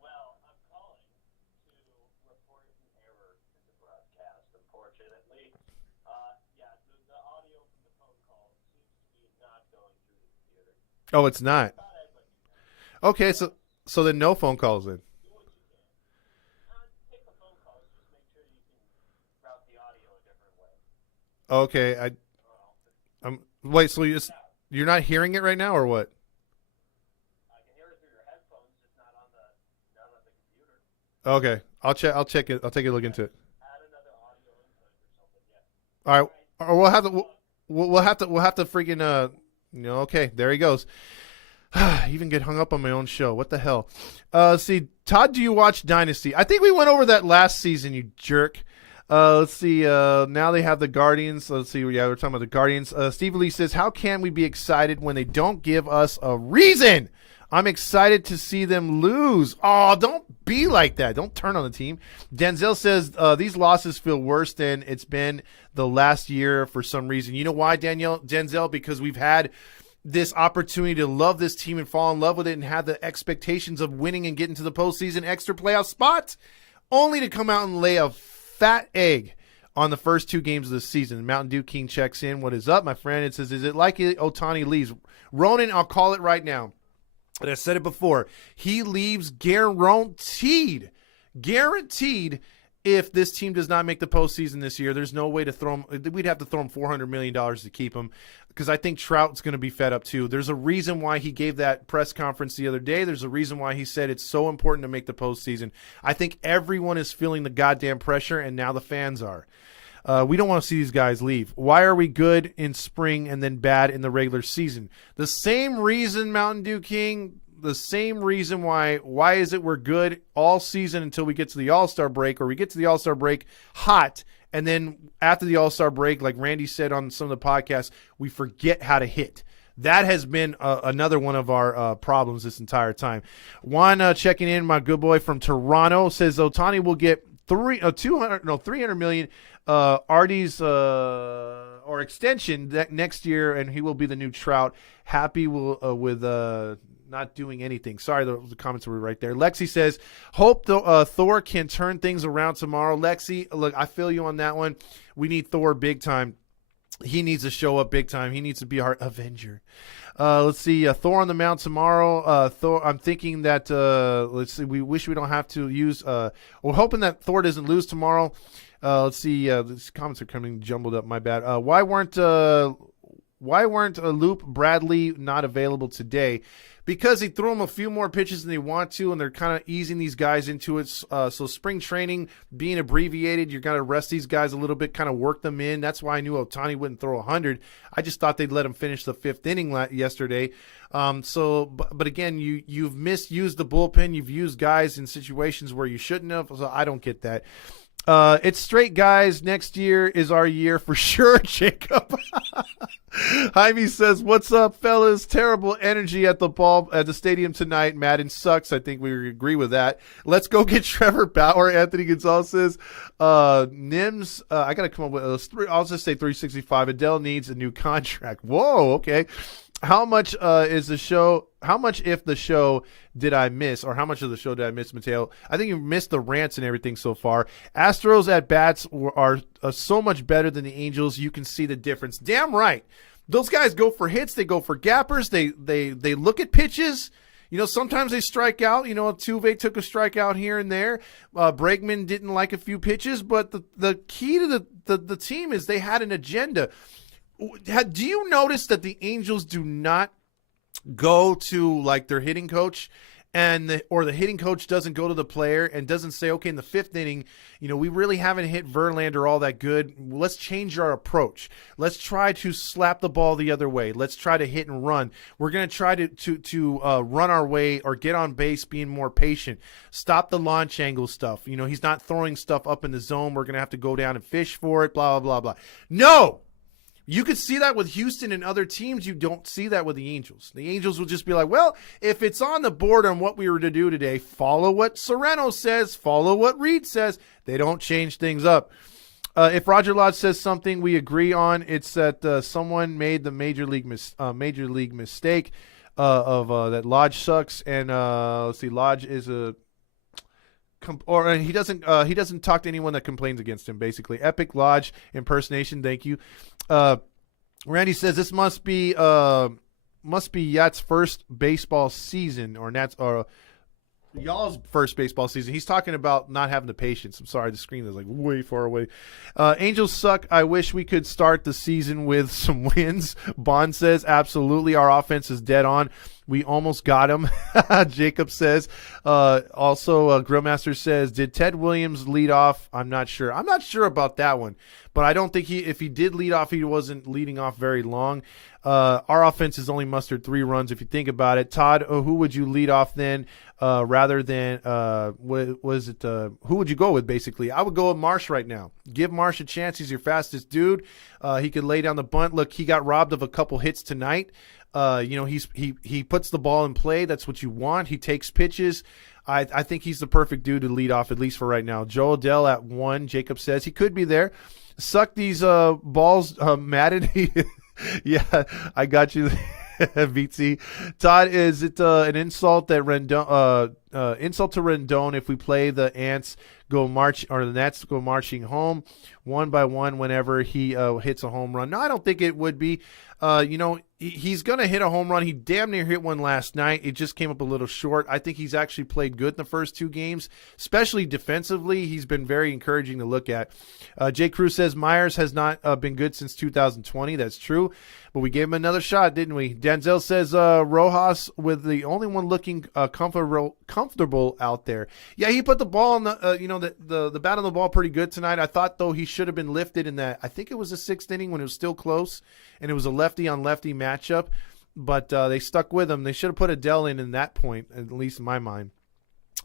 Well, I'm calling to report an error in the broadcast, unfortunately. The audio from the phone call seems to be not going through the computer. Oh, it's not. Okay, so then no phone calls in. Do what you can. Take the phone calls, just make sure you can route the audio a different way. Okay, wait. So you're not hearing it right now, or what? I can hear it through your headphones, just not on the computer. Okay, I'll check it. I'll take a look into it. Add another audio input or something. Yeah. All right, or we'll have to freaking okay, there he goes. Even get hung up on my own show. What the hell? See, Todd, do you watch Dynasty? I think we went over that last season, you jerk. Let's see. Now they have the Guardians. Let's see. Yeah, we're talking about the Guardians. Steve Lee says, how can we be excited when they don't give us a reason? I'm excited to see them lose. Oh, don't be like that. Don't turn on the team. Denzel says, these losses feel worse than it's been the last year for some reason. You know why, Denzel? Because we've had this opportunity to love this team and fall in love with it and have the expectations of winning and getting to the postseason extra playoff spot, only to come out and lay a fat egg on the first 2 games of the season. Mountain Dew King checks in. What is up, my friend? It says, is it like Ohtani leaves? Ronan, I'll call it right now. And I said it before. He leaves guaranteed. Guaranteed. If this team does not make the postseason this year, there's no way to throw him. We'd have to throw him $400 million to keep him, because I think Trout's going to be fed up too. There's a reason why he gave that press conference the other day. There's a reason why he said it's so important to make the postseason. I think everyone is feeling the goddamn pressure, and now the fans are. We don't want to see these guys leave. Why are we good in spring and then bad in the regular season? The same reason, Mountain Dew King, the same reason why is it we're good all season until we get to the All-Star break, or we get to the All-Star break hot, and then after the All-Star break, like Randy said on some of the podcasts, we forget how to hit. That has been another one of our problems this entire time. Juan checking in, my good boy from Toronto, says Ohtani will get 300 million Artie's or extension that next year, and he will be the new Trout. Happy with not doing anything. Sorry, the comments were right there. Lexi says, hope Thor can turn things around tomorrow. Lexi, look, I feel you on that one. We need Thor big time. He needs to show up big time. He needs to be our Avenger. Let's see. Thor on the mound tomorrow. Thor. I'm thinking that. Let's see. We wish we don't have to use. We're hoping that Thor doesn't lose tomorrow. Let's see. These comments are coming jumbled up. My bad. Why weren't Loop Bradley not available today? Because he threw them a few more pitches than they want to, and they're kind of easing these guys into it. So spring training being abbreviated, you're going to rest these guys a little bit, kind of work them in. That's why I knew Ohtani wouldn't throw 100. I just thought they'd let him finish the fifth inning yesterday. But again, you've misused the bullpen. You've used guys in situations where you shouldn't have. So I don't get that. It's straight, guys. Next year is our year for sure, Jacob. Jaime says, what's up, fellas? Terrible energy at the stadium tonight. Madden sucks. I think we agree with that. Let's go get Trevor Bauer. Anthony Gonzalez says, Nims, I got to come up with I'll just say 365. Adele needs a new contract. Whoa, okay. How much if the show did I miss, or how much of the show did I miss, Mateo? I think you missed the rants and everything so far. Astros at bats are so much better than the Angels. You can see the difference. Damn right. Those guys go for hits. They go for gappers. They look at pitches. You know, sometimes they strike out. You know, Altuve took a strikeout here and there. Bregman didn't like a few pitches, but the key to the team is they had an agenda. Do you notice that the Angels do not go to like their hitting coach, or the hitting coach doesn't go to the player and doesn't say, okay, in the fifth inning, you know, we really haven't hit Verlander all that good. Let's change our approach. Let's try to slap the ball the other way. Let's try to hit and run. We're going to try to run our way or get on base, being more patient. Stop the launch angle stuff. You know, he's not throwing stuff up in the zone. We're going to have to go down and fish for it, blah, blah, blah, blah. No! You could see that with Houston and other teams. You don't see that with the Angels. The Angels will just be like, well, if it's on the board on what we were to do today, follow what Serrano says, follow what Reed says. They don't change things up. If Roger Lodge says something we agree on, it's that someone made the major league mistake that Lodge sucks. And let's see, Lodge is he doesn't talk to anyone that complains against him, basically. Epic Lodge impersonation, thank you. Randy says this must be Yat's first baseball season, or y'all's first baseball season. He's talking about not having the patience. I'm sorry, the screen is like way far away. Angels suck. I wish we could start the season with some wins. Bond says absolutely. Our offense is dead on. We almost got him. Jacob says. Also, Grillmaster says, did Ted Williams lead off? I'm not sure. I'm not sure about that one. But I don't think if he did lead off, he wasn't leading off very long. Our offense has only mustered 3 runs, if you think about it. Todd, who would you lead off then rather than who would you go with, basically? I would go with Marsh right now. Give Marsh a chance. He's your fastest dude. He could lay down the bunt. Look, he got robbed of a couple hits tonight. You know, he puts the ball in play. That's what you want. He takes pitches. I think he's the perfect dude to lead off, at least for right now. Joe Adele at 1. Jacob says he could be there. Suck these balls, Madden. Yeah, I got you, VT. Todd, is it an insult that insult to Rendon if we play the Ants go march, or the Nats go marching home one by one whenever he hits a home run? No, I don't think it would be. You know, he's going to hit a home run. He damn near hit one last night. It just came up a little short. I think he's actually played good in the first 2 games, especially defensively. He's been very encouraging to look at. Jay Cruz says Myers has not been good since 2020. That's true, but we gave him another shot, didn't we? Denzel says Rojas with the only one looking comfortable out there. Yeah, he put the ball on the bat on the ball pretty good tonight. I thought, though, he should have been lifted in that. I think it was the 6th inning when it was still close, and it was a lefty on lefty matchup. but they stuck with him. They should have put Adele in that point, at least in my mind.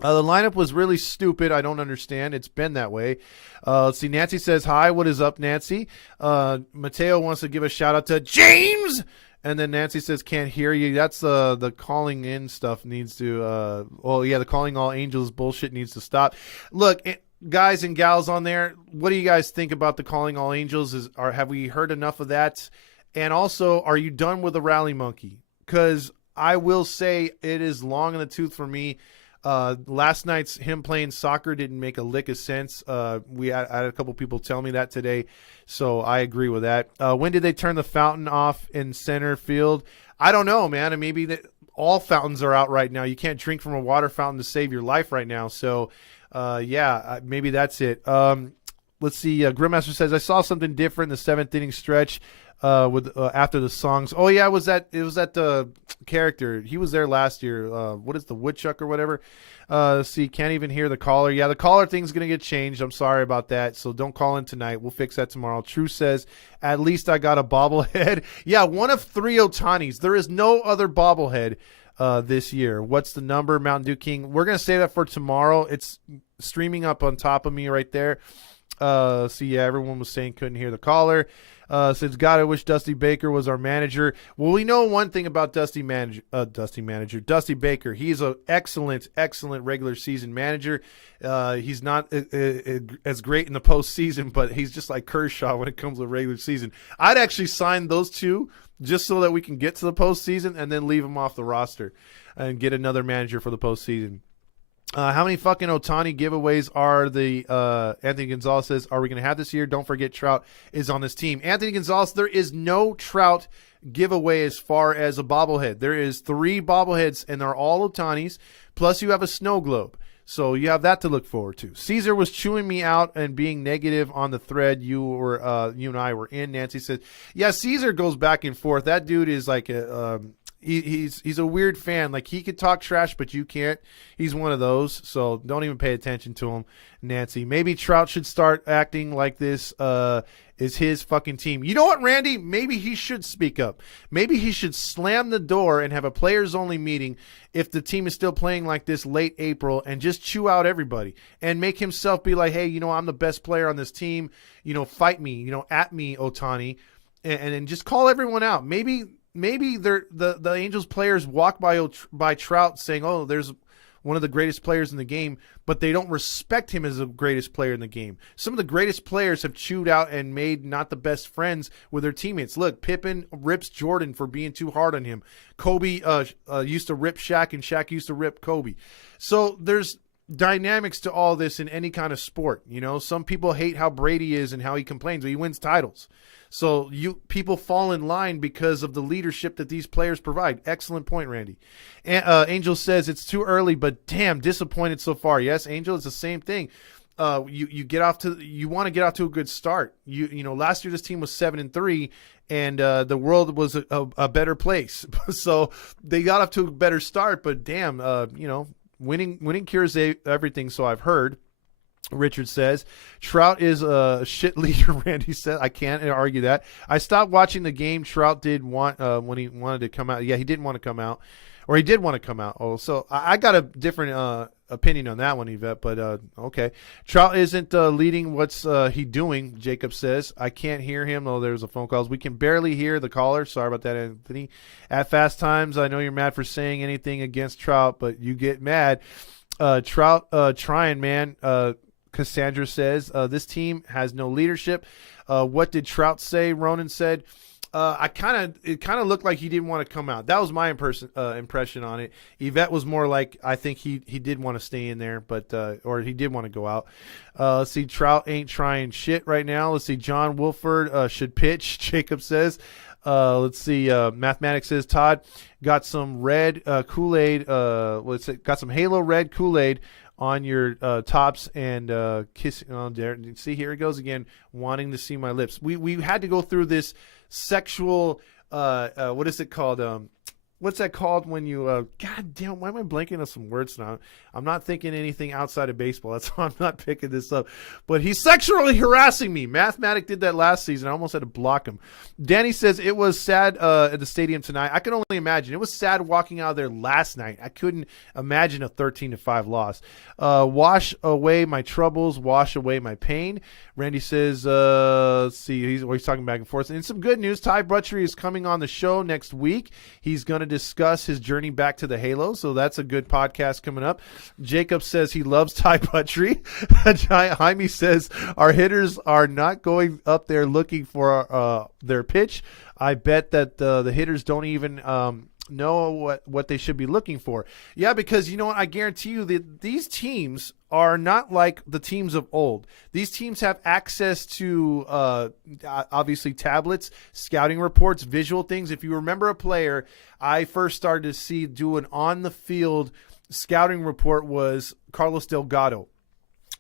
The lineup was really stupid. I don't understand. It's been that way. Let's see. Nancy says, hi, what is up, Nancy? Mateo wants to give a shout out to James. And then Nancy says, can't hear you. That's the calling in stuff needs to, the calling all angels bullshit needs to stop. Look, guys and gals on there, what do you guys think about the calling all angels? Have we heard enough of that? And also, are you done with the rally monkey? Because I will say it is long in the tooth for me. Last night's him playing soccer didn't make a lick of sense. I had a couple people tell me that today, so I agree with that. When did they turn the fountain off in center field? I don't know, man. And maybe all fountains are out right now. You can't drink from a water fountain to save your life right now. So, maybe that's it. Let's see. Grimmaster says, I saw something different in the 7th inning stretch. After the songs. Oh yeah, it was that character. He was there last year. What is the woodchuck or whatever? See, can't even hear the caller. Yeah, the caller thing's gonna get changed. I'm sorry about that. So don't call in tonight. We'll fix that tomorrow. True says, at least I got a bobblehead. Yeah, one of 3 Otanis. There is no other bobblehead this year. What's the number, Mountain Dew King? We're gonna save that for tomorrow. It's streaming up on top of me right there. Everyone was saying couldn't hear the caller. Says, God, I wish Dusty Baker was our manager. Well, we know one thing about Dusty Baker. He's an excellent regular season manager. He's not as great in the postseason, but he's just like Kershaw when it comes to regular season. I'd actually sign those two just so that we can get to the postseason and then leave them off the roster and get another manager for the postseason. How many fucking Ohtani giveaways are the Anthony Gonzalez says, are we going to have this year? Don't forget Trout is on this team. Anthony Gonzalez, there is no Trout giveaway as far as a bobblehead. There is 3 bobbleheads, and they're all Ohtanis, plus you have a snow globe. So you have that to look forward to. Caesar was chewing me out and being negative on the thread you and I were in. Nancy said, yeah, Caesar goes back and forth. That dude is like he's a weird fan. Like, he could talk trash, but you can't. He's one of those. So don't even pay attention to him, Nancy. Maybe Trout should start acting like this is his fucking team. You know what, Randy? Maybe he should speak up. Maybe he should slam the door and have a players only meeting if the team is still playing like this late April and just chew out everybody and make himself be like, hey, I'm the best player on this team. Fight me, at me, Ohtani, and just call everyone out. Maybe the Angels players walk by Trout saying, oh, there's one of the greatest players in the game, but they don't respect him as the greatest player in the game. Some of the greatest players have chewed out and made not the best friends with their teammates. Look, Pippen rips Jordan for being too hard on him. Kobe used to rip Shaq, and Shaq used to rip Kobe. So there's dynamics to all this in any kind of sport. Some people hate how Brady is and how he complains, but he wins titles. So people fall in line because of the leadership that these players provide. Excellent point, Randy. Angel says it's too early, but damn, disappointed so far. Yes, Angel, it's the same thing. You want to get off to a good start. Last year this team was 7-3, and the world was a better place. So they got off to a better start, but damn, winning cures everything. So I've heard. Richard says, Trout is a shit leader, Randy said. I can't argue that. I stopped watching the game. Trout did want, when he wanted to come out. Yeah, he didn't want to come out. Or he did want to come out. Oh, so I got a different opinion on that one, Yvette, but okay. Trout isn't leading. What's he doing, Jacob says. I can't hear him. Oh, there's a phone call. We can barely hear the caller. Sorry about that, Anthony. At Fast Times, I know you're mad for saying anything against Trout, but you get mad. Trout trying, man. Cassandra says, this team has no leadership. What did Trout say? Ronan said, it kind of looked like he didn't want to come out. That was my impression on it. Yvette was more like, I think he did want to stay in there, but or he did want to go out. Let's see, Trout ain't trying shit right now. Let's see, John Wolford should pitch, Jacob says. Let's see, Mathematics says, Todd got some red Kool-Aid, got some Halo red Kool-Aid on your tops and kiss. Oh, there. See, here it goes again, wanting to see my lips. We had to go through this sexual, what is it called? what's that called when you God damn, why am I blanking on some words now? I'm not thinking anything outside of baseball. That's why I'm not picking this up. But he's sexually harassing me. Mathematic did that last season. I almost had to block him. Danny says it was sad at the stadium tonight. I can only imagine. It was sad walking out of there last night. I couldn't imagine a 13-5 loss. Wash away my troubles, wash away my pain. Randy says, let's see, he's talking back and forth. And some good news, Ty Buttrey is coming on the show next week. He's going to discuss his journey back to the Halo, so that's a good podcast coming up. Jacob says he loves Ty Buttrey. Jaime says our hitters are not going up there looking for their pitch. I bet that the hitters don't even know what they should be looking for. Yeah, because you know what? I guarantee you that these teams are not like the teams of old. These teams have access to obviously tablets, scouting reports, visual things. If you remember a player I first started to do an on-the-field scouting report was Carlos Delgado.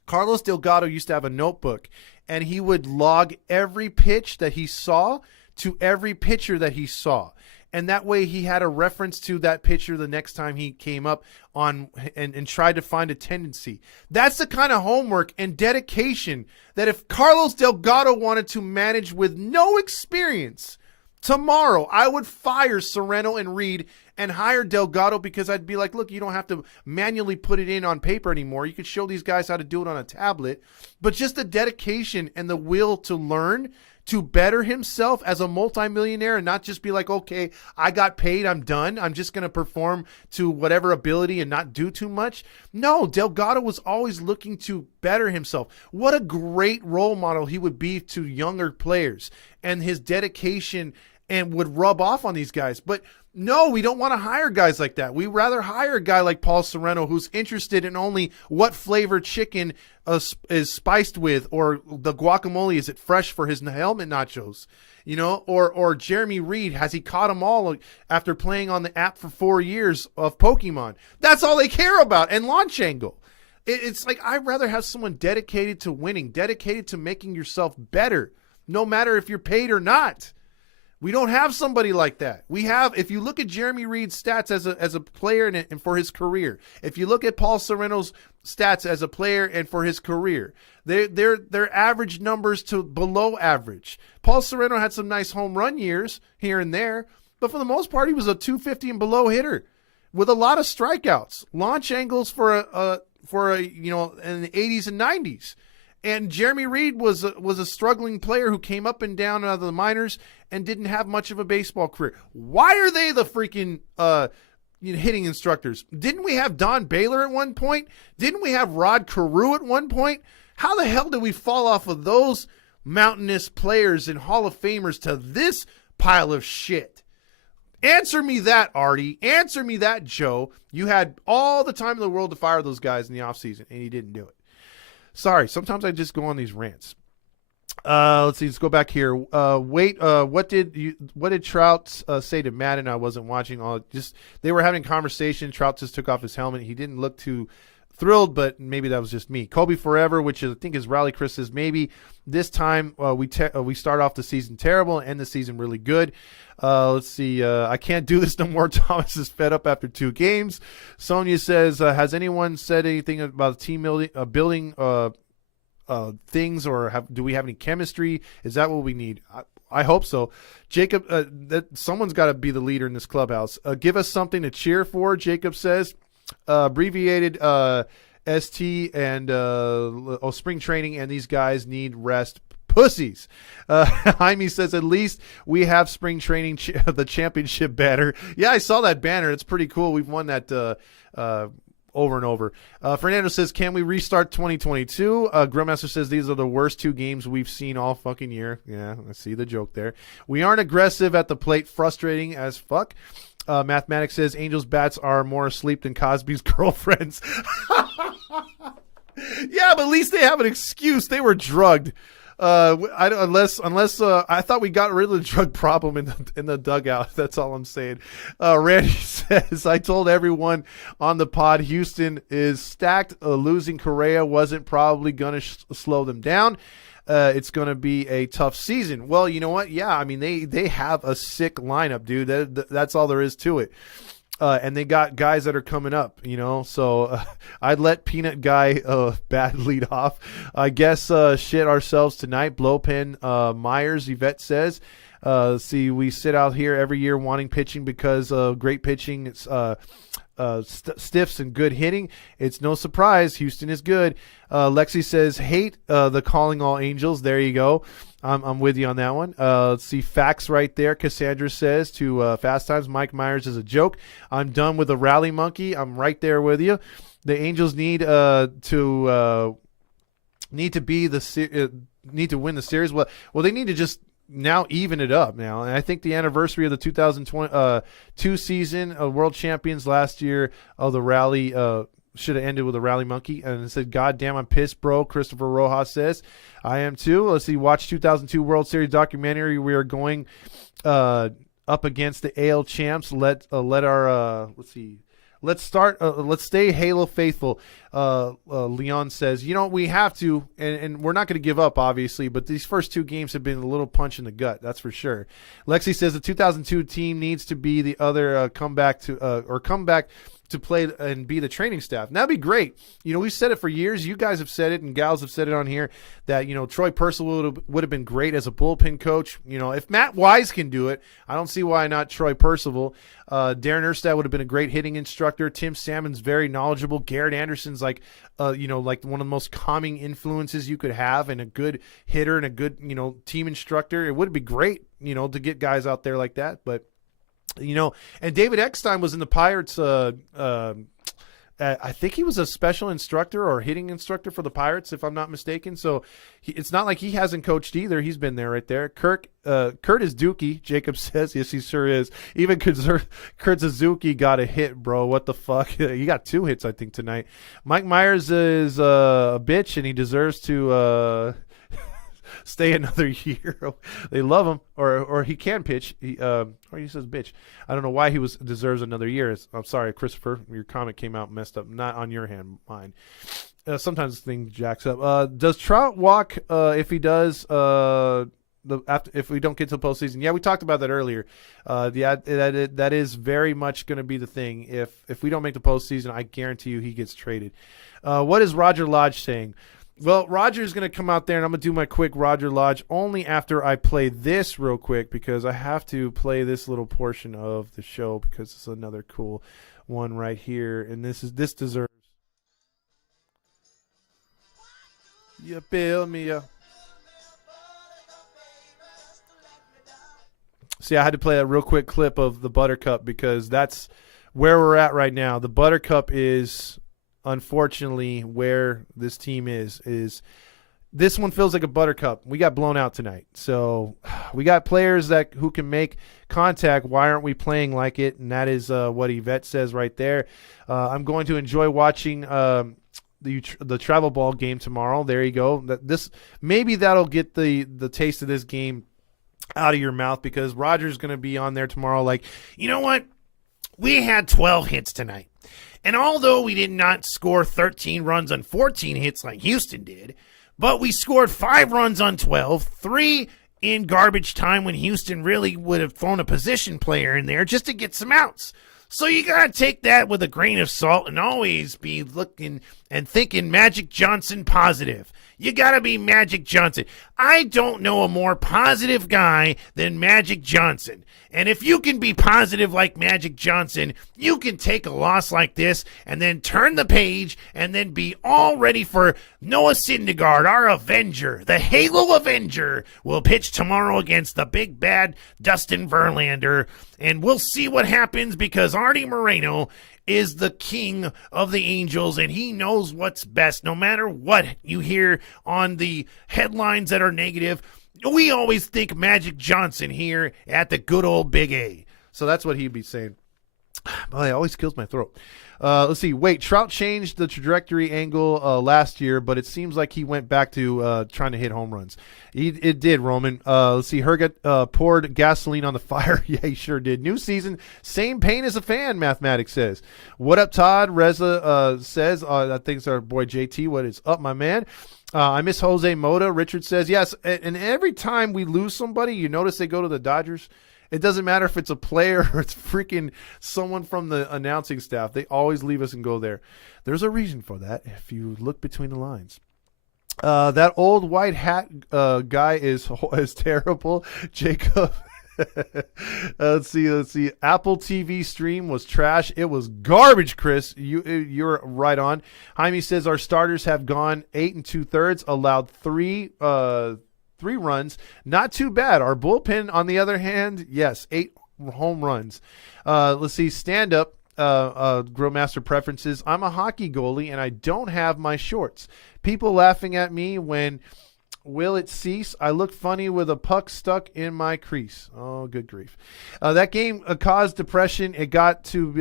Carlos Delgado used to have a notebook, and he would log every pitch that he saw to every pitcher that he saw. And that way he had a reference to that pitcher the next time he came up on and tried to find a tendency. That's the kind of homework and dedication that if Carlos Delgado wanted to manage with no experience, tomorrow I would fire Serrano and Reed and hire Delgado, because I'd be like, look, you don't have to manually put it in on paper anymore. You could show these guys how to do it on a tablet. But just the dedication and the will to learn, to better himself as a multimillionaire, and not just be like, okay, I got paid, I'm done, I'm just going to perform to whatever ability and not do too much. No, Delgado was always looking to better himself. What a great role model he would be to younger players, and his dedication and would rub off on these guys. But no, we don't want to hire guys like that. We rather hire a guy like Paul Serrano, who's interested in only what flavor chicken is spiced with, or the guacamole, is it fresh for his helmet nachos, you know, or Jeremy Reed, has he caught them all after playing on the app for 4 years of Pokemon? That's all they care about. And launch angle. It's like, I'd rather have someone dedicated to winning, dedicated to making yourself better, no matter if you're paid or not. We don't have somebody like that. We have, if you look at Jeremy Reed's stats as a player and for his career, if you look at Paul Serrano's stats as a player and for his career, they're average numbers to below average. Paul Serrano had some nice home run years here and there, but for the most part, he was a 250 and below hitter with a lot of strikeouts, launch angles for a you know, in the 80s and 90s. And Jeremy Reed was a struggling player who came up and down out of the minors and didn't have much of a baseball career. Why are they the freaking hitting instructors? Didn't we have Don Baylor at one point? Didn't we have Rod Carew at one point? How the hell did we fall off of those mountainous players and Hall of Famers to this pile of shit? Answer me that, Artie. Answer me that, Joe. You had all the time in the world to fire those guys in the offseason, and you didn't do it. Sorry, sometimes I just go on these rants. Let's see. Let's go back here. What did Trout say to Madden? I wasn't watching. They were having a conversation. Trout just took off his helmet. He didn't look too thrilled, but maybe that was just me. Kobe Forever, which I think is Rally Chris, says maybe this time we start off the season terrible and end the season really good. Let's see. I can't do this no more. Thomas is fed up after 2 games. Sonia says, has anyone said anything about team building things, or do we have any chemistry? Is that what we need? I hope so. Jacob, someone's got to be the leader in this clubhouse. Give us something to cheer for, Jacob says. Abbreviated ST and spring training, and these guys need rest. Pussies. Jaime says, at least we have spring training, the championship banner. Yeah, I saw that banner. It's pretty cool. We've won that over and over. Fernando says, can we restart 2022? Grillmaster says, these are the worst 2 games we've seen all fucking year. Yeah, I see the joke there. We aren't aggressive at the plate. Frustrating as fuck. Mathematics says, Angels bats are more asleep than Cosby's girlfriends. Yeah, but at least they have an excuse. They were drugged. Unless I thought we got rid of the drug problem in the dugout. That's all I'm saying. Randy says, I told everyone on the pod Houston is stacked. Losing Correa wasn't probably going to slow them down. it's going to be a tough season. Well, you know what? Yeah, I mean, they have a sick lineup, dude. That's all there is to it. And they got guys that are coming up, So I'd let Peanut Guy bad lead off. I guess shit ourselves tonight. Blowpen Myers, Yvette says. See, we sit out here every year wanting pitching because of great pitching. It's stiffs and good hitting. It's no surprise. Houston is good. Lexi says, hate the calling all angels. There you go. I'm with you on that one. Let's see, facts right there. Cassandra says to Fast Times, Mike Myers is a joke. I'm done with the rally monkey. I'm right there with you. The Angels need to win the series. Well, they need to just now even it up now. And I think the anniversary of the 2022 season of World Champions last year of the rally should have ended with a rally monkey. And it said, God damn, I'm pissed, bro. Christopher Rojas says, I am too. Let's see, watch 2002 World Series documentary. We are going up against the AL champs. Let's stay Halo faithful. Leon says, we have to, and we're not going to give up, obviously, but these first two games have been a little punch in the gut. That's for sure. Lexi says the 2002 team needs to be the other come back to play and be the training staff. And that'd be great. We've said it for years. You guys have said it and gals have said it on here that, Troy Percival would have been great as a bullpen coach. If Matt Wise can do it, I don't see why not Troy Percival. Darren Erstad would have been a great hitting instructor. Tim Salmon's very knowledgeable. Garrett Anderson's like one of the most calming influences you could have, and a good hitter and a good, team instructor. It would be great, to get guys out there like that. But, and David Eckstein was in the Pirates. I think he was a special instructor or hitting instructor for the Pirates, if I'm not mistaken. So it's not like he hasn't coached either. He's been there right there. Kurt is Dookie, Jacob says. Yes, he sure is. Even Kurt Suzuki got a hit, bro. What the fuck? He got 2 hits, I think, tonight. Mike Myers is a bitch, and he deserves to stay another year. They love him, or he can pitch. Or he says bitch. I don't know why he deserves another year. I'm sorry, Christopher. Your comment came out messed up. Not on your hand, mine. Sometimes things jacks up. Does Trout walk if he does? If we don't get to the postseason? Yeah, we talked about that earlier. That is very much going to be the thing. If we don't make the postseason, I guarantee you he gets traded. What is Roger Lodge saying? Well, Roger's going to come out there, and I'm going to do my quick Roger Lodge only after I play this real quick, because I have to play this little portion of the show because it's another cool one right here, and this deserves. You build me up. See, I had to play a real quick clip of the Buttercup because that's where we're at right now. The Buttercup is, unfortunately, where this team is this one feels like a buttercup. We got blown out tonight. So we got players who can make contact. Why aren't we playing like it? And that is what Yvette says right there. I'm going to enjoy watching the travel ball game tomorrow. There you go. Maybe that'll get the taste of this game out of your mouth, because Roger's going to be on there tomorrow like, you know what? We had 12 hits tonight. And although we did not score 13 runs on 14 hits like Houston did, but we scored 5 runs on 12, 3 in garbage time when Houston really would have thrown a position player in there just to get some outs. So you got to take that with a grain of salt and always be looking and thinking Magic Johnson positive. You got to be Magic Johnson. I don't know a more positive guy than Magic Johnson. And if you can be positive like Magic Johnson, you can take a loss like this and then turn the page and then be all ready for Noah Syndergaard, our Avenger. The Halo Avenger will pitch tomorrow against the big bad Dustin Verlander. And we'll see what happens, because Artie Moreno is the king of the Angels, and he knows what's best. No matter what you hear on the headlines that are negative, we always think Magic Johnson here at the good old Big A. So that's what he'd be saying. Well, it always kills my throat. Let's see. Wait, Trout changed the trajectory angle last year, but it seems like he went back to trying to hit home runs. It did, Roman. Let's see. Herget poured gasoline on the fire. Yeah, he sure did. New season, same pain as a fan, Mathematics says. What up, Todd? Reza says, I think it's our boy JT. What is up, my man? I miss Jose Mota. Richard says, yes. And every time we lose somebody, you notice they go to the Dodgers. It doesn't matter if it's a player or it's freaking someone from the announcing staff. They always leave us and go there. There's a reason for that if you look between the lines. That old white hat guy is terrible. Jacob. Let's see. Apple TV stream was trash. It was garbage, Chris. You're right on. Jaime says our starters have gone 8 2/3, allowed three runs. Not too bad. Our bullpen, on the other hand, yes, 8 home runs. Let's see. Stand up. Grillmaster preferences. I'm a hockey goalie and I don't have my shorts. People laughing at me when will it cease? I look funny with a puck stuck in my crease. Oh, good grief. That game caused depression. It got to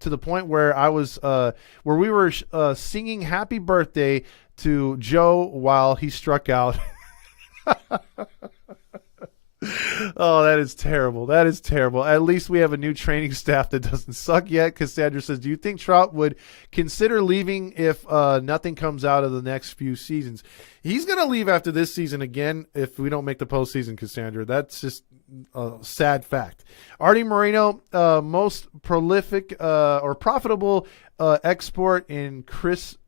the point where where we were singing happy birthday to Joe while he struck out. Oh, that is terrible. That is terrible. At least we have a new training staff that doesn't suck yet. Cassandra says, do you think Trout would consider leaving if nothing comes out of the next few seasons? He's going to leave after this season again if we don't make the postseason, Cassandra. That's just a sad fact. Artie Moreno, most prolific or profitable export in Chris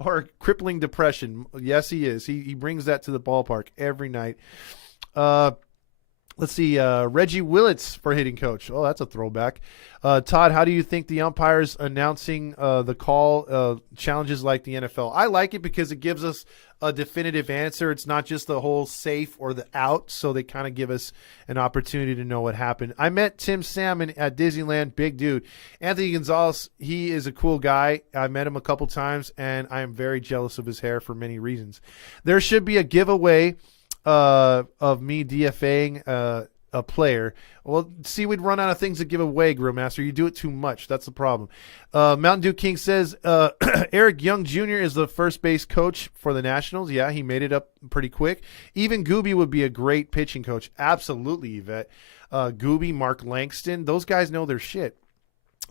or crippling depression. Yes, he is. He brings that to the ballpark every night. Let's see. Reggie Willits for hitting coach. Oh, that's a throwback. Todd, how do you think the umpires announcing the call challenges like the NFL? I like it because it gives us a definitive answer. It's not just the whole safe or the out, so they kind of give us an opportunity to know what happened. I met Tim Salmon at Disneyland. Big dude. Anthony Gonzalez, he is a cool guy. I met him a couple times, and I am very jealous of his hair for many reasons. There should be a giveaway of me DFAing a player. Well, see, we'd run out of things to give away, Grillmaster. You do it too much. That's the problem. Mountain Dew King says Eric Young Jr. is the first base coach for the Nationals. Yeah, he made it up pretty quick. Even Gooby would be a great pitching coach. Absolutely, Yvette. Gooby, Mark Langston, those guys know their shit.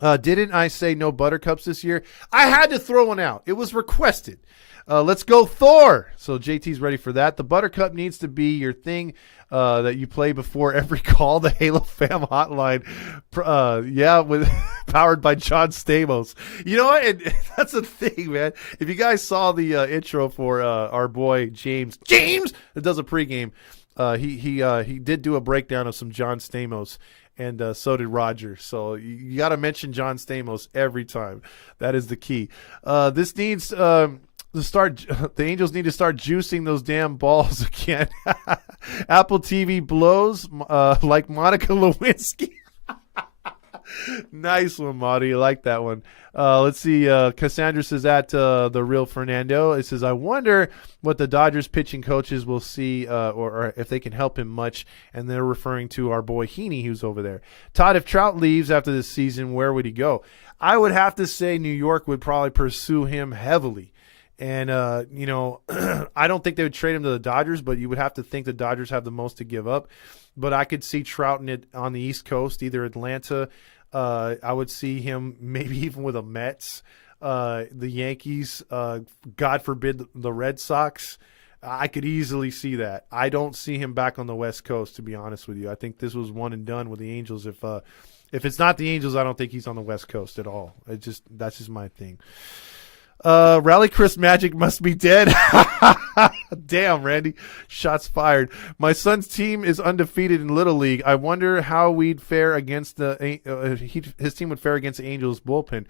Didn't I say no buttercups this year? I had to throw one out. It was requested. Let's go Thor. So JT's ready for that. The Buttercup needs to be your thing that you play before every call. The Halo Fam hotline. With powered by John Stamos. You know what? That's the thing, man. If you guys saw the intro for our boy James that does a pregame, he did do a breakdown of some John Stamos. And so did Roger. So you got to mention John Stamos every time. That is the key. This needs the Angels need to start juicing those damn balls again. Apple TV blows like Monica Lewinsky. Nice one, Marty. I like that one. Let's see. Cassandra says at the real Fernando. It says, I wonder what the Dodgers pitching coaches will see or if they can help him much. And they're referring to our boy Heaney, who's over there. Todd, if Trout leaves after this season, where would he go? I would have to say New York would probably pursue him heavily. And, I don't think they would trade him to the Dodgers, but you would have to think the Dodgers have the most to give up. But I could see Trout in it on the East Coast, either Atlanta. I would see him maybe even with the Mets, the Yankees, God forbid the Red Sox. I could easily see that. I don't see him back on the West Coast, to be honest with you. I think this was one and done with the Angels. If it's not the Angels, I don't think he's on the West Coast at all. That's just my thing. Rally Chris Magic must be dead. Damn, Randy. Shots fired. My son's team is undefeated in Little League. I wonder how we'd fare against his team would fare against the Angels bullpen.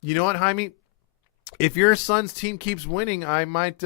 You know what, Jaime? If your son's team keeps winning, I might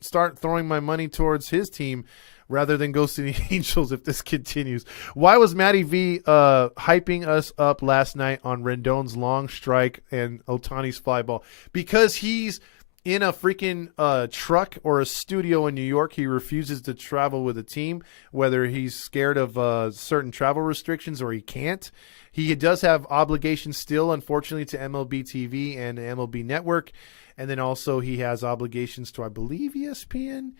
start throwing my money towards his team rather than go see the Angels if this continues. Why was Matty V hyping us up last night on Rendon's long strike and Ohtani's fly ball? Because he's in a freaking truck or a studio in New York. He refuses to travel with a team, whether he's scared of certain travel restrictions or he can't. He does have obligations still, unfortunately, to MLB TV and MLB Network. And then also he has obligations to, I believe, ESPN.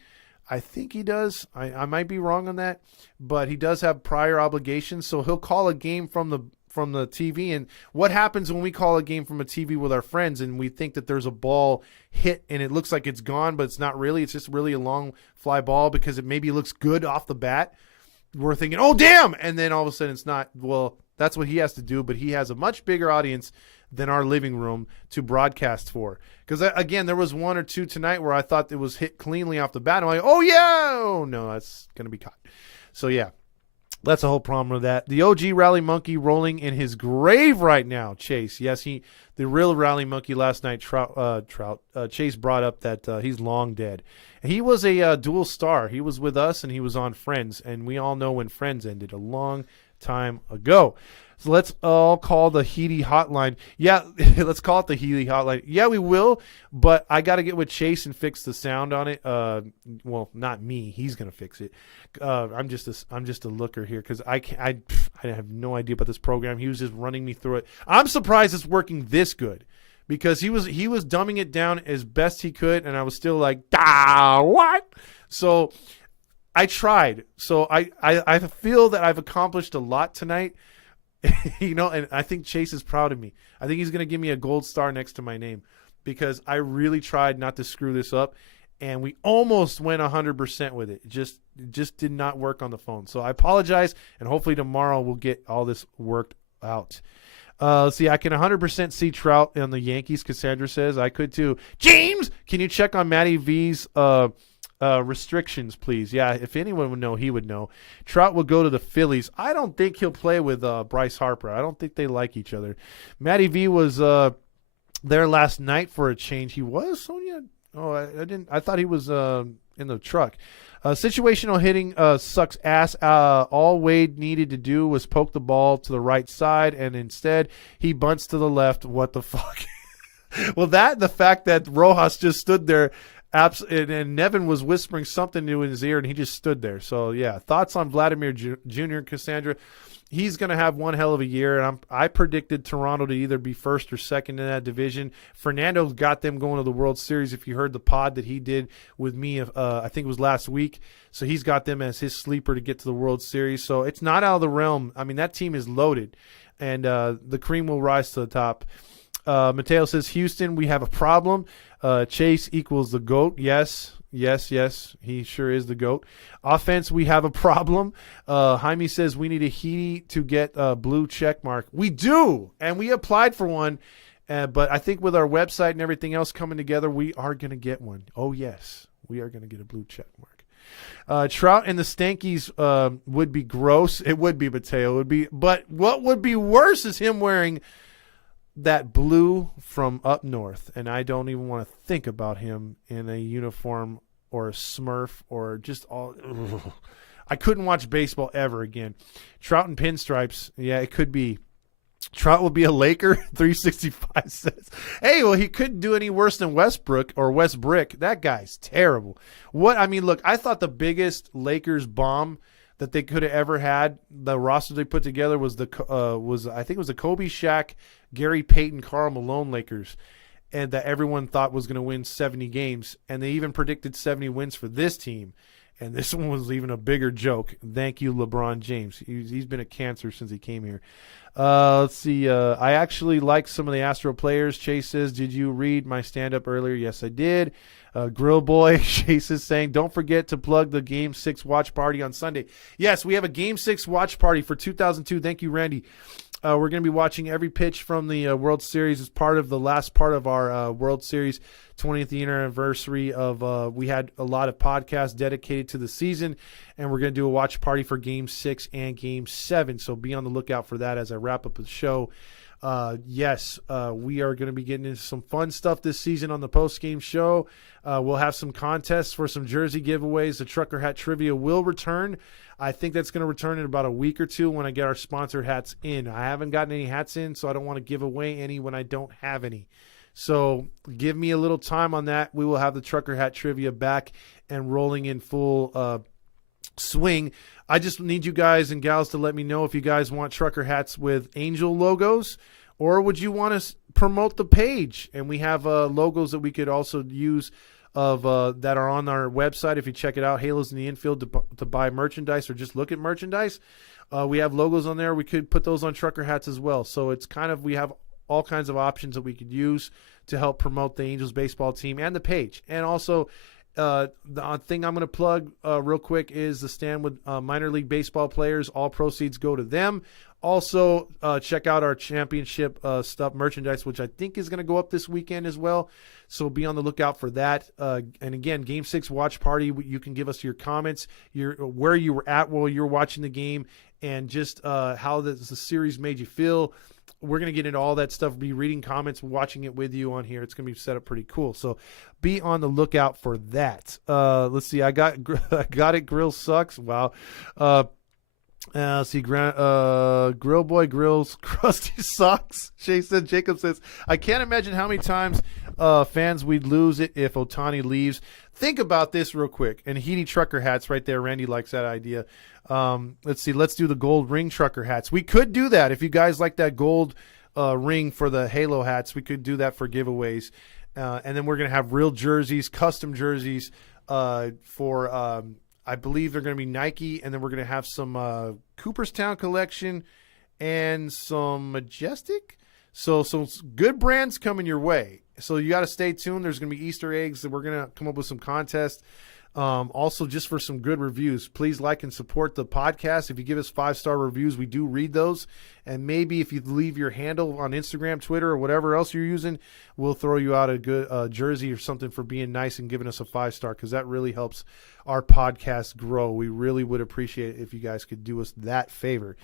I think he does. I might be wrong on that. But he does have prior obligations. So he'll call a game from the TV. And what happens when we call a game from a TV with our friends and we think that there's a ball hit and it looks like it's gone, but it's not really. It's just really a long fly ball because it maybe looks good off the bat. We're thinking, oh, damn. And then all of a sudden it's not. Well, that's what he has to do. But he has a much bigger audience than our living room to broadcast for. Because, again, there was one or two tonight where I thought it was hit cleanly off the bat. I'm like, oh, yeah. Oh, no, that's going to be caught. So, yeah. That's a whole problem with that. The OG Rally Monkey rolling in his grave right now, Chase. Yes, the real Rally Monkey last night, Chase brought up that he's long dead. He was a dual star. He was with us and he was on Friends, and we all know when Friends ended a long time ago. So let's all call the Healy hotline. Yeah, let's call it the Healy hotline. Yeah, we will, but I got to get with Chase and fix the sound on it. Well, not me. He's going to fix it. I'm just a looker here because I have no idea about this program. He was just running me through it. I'm surprised it's working this good because he was dumbing it down as best he could, and I was still like, what? So I tried. So I feel that I've accomplished a lot tonight. And I think Chase is proud of me. I think he's going to give me a gold star next to my name because I really tried not to screw this up, and we almost went 100% with it. It just did not work on the phone. So I apologize, and hopefully tomorrow we'll get all this worked out. See, I can 100% see Trout on the Yankees, Cassandra says. I could too. James, can you check on Matty V's restrictions, please? Yeah, if anyone would know, he would know. Trout will go to the Phillies. I don't think he'll play with Bryce Harper. I don't think they like each other. Matty V was there last night for a change. He was, Sonia? Oh, I didn't. I thought he was in the truck. Situational hitting sucks ass. All Wade needed to do was poke the ball to the right side, and instead he bunts to the left. What the fuck? Well, the fact that Rojas just stood there, and Nevin was whispering something in his ear, and he just stood there. So, yeah, thoughts on Vladimir Jr., Cassandra? He's going to have one hell of a year, and I predicted Toronto to either be first or second in that division. Fernando's got them going to the World Series. If you heard the pod that he did with me, I think it was last week. So he's got them as his sleeper to get to the World Series. So it's not out of the realm. I mean, that team is loaded, and the cream will rise to the top. Mateo says, Houston, we have a problem. Chase equals the GOAT. Yes, he sure is the GOAT. Offense, we have a problem. Jaime says we need a Healy to get a blue check mark. We do, and we applied for one, but I think with our website and everything else coming together, we are going to get one. Oh, yes, we are going to get a blue check mark. Trout and the Stankies would be gross. It would be, Mateo. It would be, but what would be worse is him wearing that blue from up north, and I don't even want to think about him in a uniform or a Smurf or just all. Ugh. I couldn't watch baseball ever again. Trout and pinstripes, yeah, it could be. Trout will be a Laker. 365 says, hey, well, he couldn't do any worse than Westbrook or Westbrick. That guy's terrible. Look, I thought the biggest Lakers bomb that they could have ever had, the roster they put together was the Kobe, Shaq, Gary Payton, Karl Malone Lakers, and that everyone thought was going to win 70 games, and they even predicted 70 wins for this team, and this one was even a bigger joke. Thank you, LeBron James. He's been a cancer since he came here. Let's see. I actually like some of the Astro players. Chase says, did you read my stand-up earlier? Yes, I did. Grill Boy, Chase is saying, don't forget to plug the Game 6 watch party on Sunday. Yes, we have a Game 6 watch party for 2002. Thank you, Randy. We're going to be watching every pitch from the World Series as part of the last part of our World Series 20th year anniversary of we had a lot of podcasts dedicated to the season, and we're going to do a watch party for Game 6 and Game 7. So be on the lookout for that as I wrap up the show. Yes, we are going to be getting into some fun stuff this season on the post-game show. We'll have some contests for some jersey giveaways. The Trucker Hat Trivia will return. I think that's going to return in about a week or two when I get our sponsored hats in. I haven't gotten any hats in, so I don't want to give away any when I don't have any. So give me a little time on that. We will have the Trucker Hat Trivia back and rolling in full swing. I just need you guys and gals to let me know if you guys want trucker hats with angel logos, or would you want to promote the page? And we have logos that we could also use of that are on our website. If you check it out, Halos in the Infield, to buy merchandise or just look at merchandise. We have logos on there. We could put those on trucker hats as well. So it's kind of, we have all kinds of options that we could use to help promote the Angels baseball team and the page. And also, the thing I'm going to plug real quick is the stand with minor league baseball players. All proceeds go to them. Also, check out our championship stuff merchandise, which I think is going to go up this weekend as well. So be on the lookout for that. And again, Game 6 watch party. You can give us your comments, where you were at while you were watching the game, and just how the series made you feel. We're going to get into all that stuff, be reading comments, watching it with you on here. It's going to be set up pretty cool. So be on the lookout for that. Let's see. I got it. Grill sucks. Wow. See, Grill Boy Grills crusty socks. Jacob says, I can't imagine how many times fans we'd lose it if Ohtani leaves. Think about this real quick. And Heedy trucker hats right there. Randy likes that idea. Let's see. Let's do the gold ring trucker hats. We could do that. If you guys like that gold ring for the Halo hats, we could do that for giveaways. And then we're going to have real jerseys, custom jerseys for I believe they're going to be Nike, and then we're going to have some Cooperstown collection and some Majestic. So some good brands coming your way. So you got to stay tuned. There's going to be Easter eggs, and we're going to come up with some contests. Also, just for some good reviews, please like and support the podcast. If you give us 5-star reviews, we do read those. And maybe if you leave your handle on Instagram, Twitter, or whatever else you're using, we'll throw you out a good jersey or something for being nice and giving us a 5-star, because that really helps our podcast grow. We really would appreciate it if you guys could do us that favor.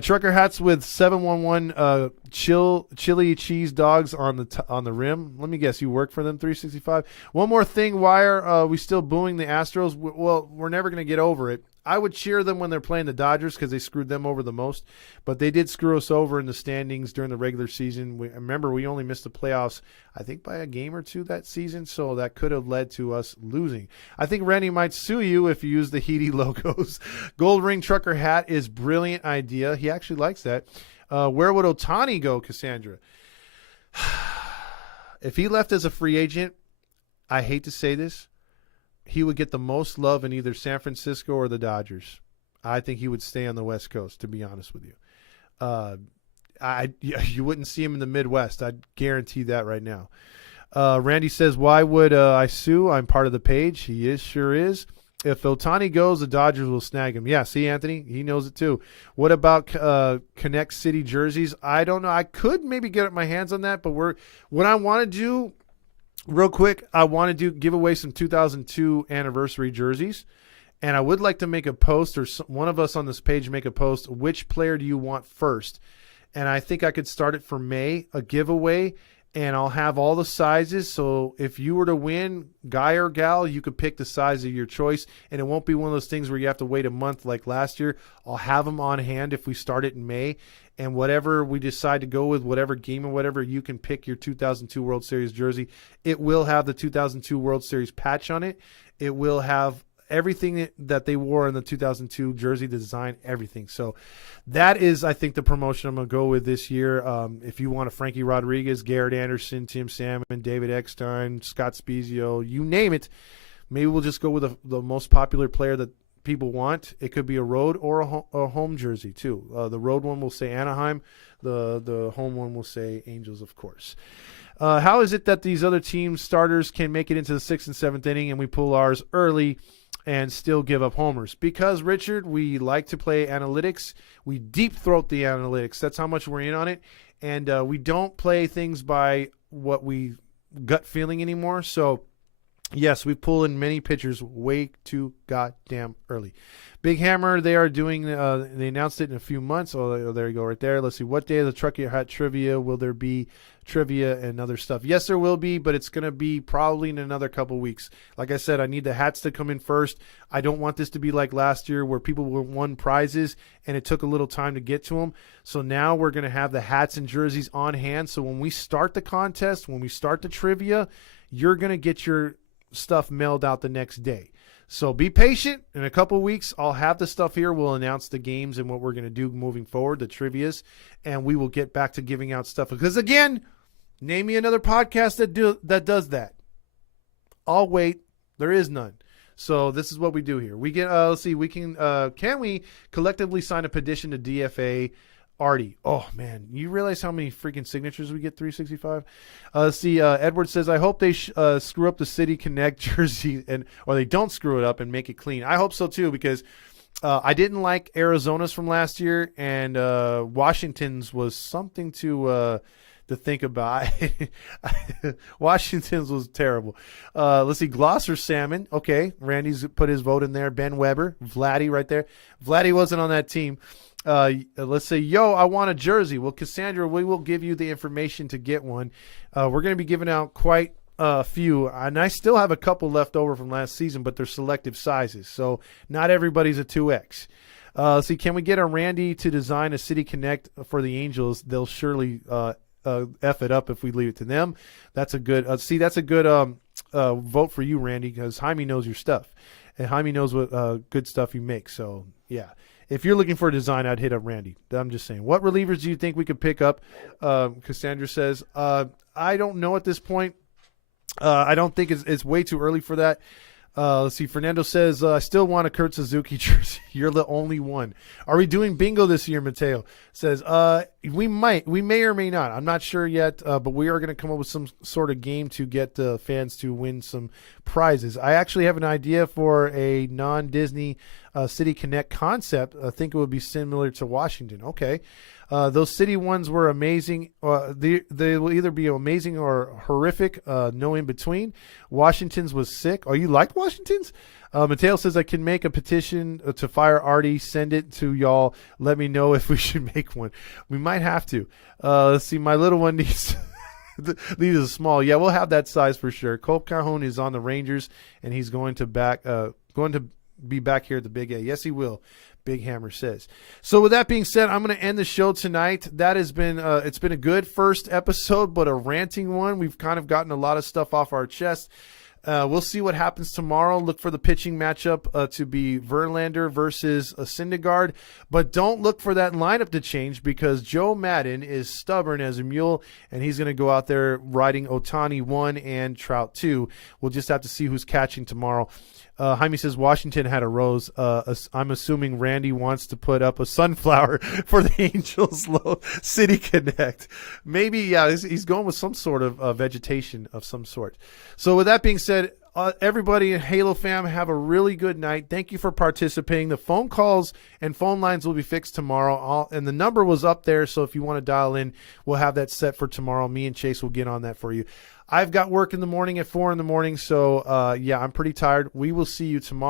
Trucker hats with 711 chili cheese dogs on the rim. Let me guess, you work for them, 365. One more thing, why are we still booing the Astros? Well, we're never going to get over it. I would cheer them when they're playing the Dodgers because they screwed them over the most. But they did screw us over in the standings during the regular season. Remember, we only missed the playoffs, I think, by a game or two that season. So that could have led to us losing. I think Randy might sue you if you use the Heedy logos. Gold ring trucker hat is brilliant idea. He actually likes that. Where would Ohtani go, Cassandra? If he left as a free agent, I hate to say this, he would get the most love in either San Francisco or the Dodgers. I think he would stay on the West Coast, to be honest with you. You wouldn't see him in the Midwest. I'd guarantee that right now. Randy says, why would I sue? I'm part of the page. He sure is. If Ohtani goes, the Dodgers will snag him. Yeah, see, Anthony? He knows it too. What about Connect City jerseys? I don't know. I could maybe get my hands on that, but what I want to do, real quick, I want to give away some 2002 anniversary jerseys, and I would like to make a post, or one of us on this page make a post, which player do you want first? And I think I could start it for May, a giveaway, and I'll have all the sizes. So if you were to win, guy or gal, you could pick the size of your choice, and it won't be one of those things where you have to wait a month like last year. I'll have them on hand if we start it in May. And whatever we decide to go with, whatever game or whatever, you can pick your 2002 World Series jersey. It will have the 2002 World Series patch on it. It will have everything that they wore in the 2002 jersey, the design, everything. So that is, I think, the promotion I'm going to go with this year. If you want a Frankie Rodriguez, Garrett Anderson, Tim Salmon, David Eckstein, Scott Spezio, you name it, maybe we'll just go with the most popular player that people want. It could be a road or a home jersey too. The road one will say Anaheim. The home one will say Angels, of course. How is it that these other team starters can make it into the 6th and 7th inning and we pull ours early and still give up homers? Because, Richard, we like to play analytics. We deep throat the analytics. That's how much we're in on it. And we don't play things by what we gut feeling anymore. So yes, we pull in many pitchers way too goddamn early. Big Hammer, they are doing, they announced it in a few months. Oh, there you go right there. Let's see. What day of the Trucker Hat Trivia will there be trivia and other stuff? Yes, there will be, but it's going to be probably in another couple weeks. Like I said, I need the hats to come in first. I don't want this to be like last year where people won prizes and it took a little time to get to them. So now we're going to have the hats and jerseys on hand. So when we start the contest, when we start the trivia, you're going to get your stuff mailed out the next day. So be patient. In a couple weeks, I'll have the stuff here. We'll announce the games and what we're going to do moving forward, the trivias, and we will get back to giving out stuff. Because again, name me another podcast that does that. I'll wait. There is none. So this is what we do here. We get let's see, we can we collectively sign a petition to DFA Artie? Oh man, you realize how many freaking signatures we get? 365. Let's see. Edward says, I hope they screw up the City Connect jersey or they don't screw it up and make it clean. I hope so too, because I didn't like Arizona's from last year, and Washington's was something to think about. Washington's was terrible. Let's see. Gloucester Salmon. Okay. Randy's put his vote in there. Ben Weber. Vladdy right there. Vladdy wasn't on that team. Let's say, yo, I want a jersey. Well, Cassandra, we will give you the information to get one. We're going to be giving out quite a few, and I still have a couple left over from last season, but they're selective sizes, so not everybody's a 2X. Let's see, can we get a Randy to design a City Connect for the Angels? They'll surely F it up if we leave it to them. That's a good that's a good vote for you, Randy, because Jaime knows your stuff, and Jaime knows what good stuff you make. So yeah, if you're looking for a design, I'd hit up Randy. I'm just saying, what relievers do you think we could pick up? Cassandra says, I don't know at this point. I don't think it's way too early for that. Let's see. Fernando says, I still want a Kurt Suzuki jersey. You're the only one. Are we doing bingo this year? Mateo says, we may or may not. I'm not sure yet, but we are going to come up with some sort of game to get the fans to win some prizes. I actually have an idea for a non-Disney City Connect concept. I think it would be similar to Washington. Okay. Those city ones were amazing. They will either be amazing or horrific. No in between. Washington's was sick. Oh, you liked Washington's? Mateo says, I can make a petition to fire Artie. Send it to y'all. Let me know if we should make one. We might have to. Let's see. My little one needs these are small. Yeah, we'll have that size for sure. Cole Calhoun is on the Rangers, and he's going to be back here at the Big A. Yes, he will. Big Hammer says. So with that being said, I'm going to end the show tonight. That has been it's been a good first episode, but a ranting one. We've kind of gotten a lot of stuff off our chest. We'll see what happens tomorrow. Look for the pitching matchup to be Verlander versus Syndergaard, but don't look for that lineup to change because Joe Madden is stubborn as a mule, and he's going to go out there riding Ohtani 1 and Trout 2. We'll just have to see who's catching tomorrow. Jaime says Washington had a rose. I'm assuming Randy wants to put up a sunflower for the Angels City Connect. Maybe, yeah, he's going with some sort of vegetation of some sort. So with that being said, everybody in Halo fam, have a really good night. Thank you for participating. The phone calls and phone lines will be fixed tomorrow. And the number was up there, so if you want to dial in, we'll have that set for tomorrow. Me and Chase will get on that for you. I've got work in the morning at 4 in the morning, so yeah, I'm pretty tired. We will see you tomorrow.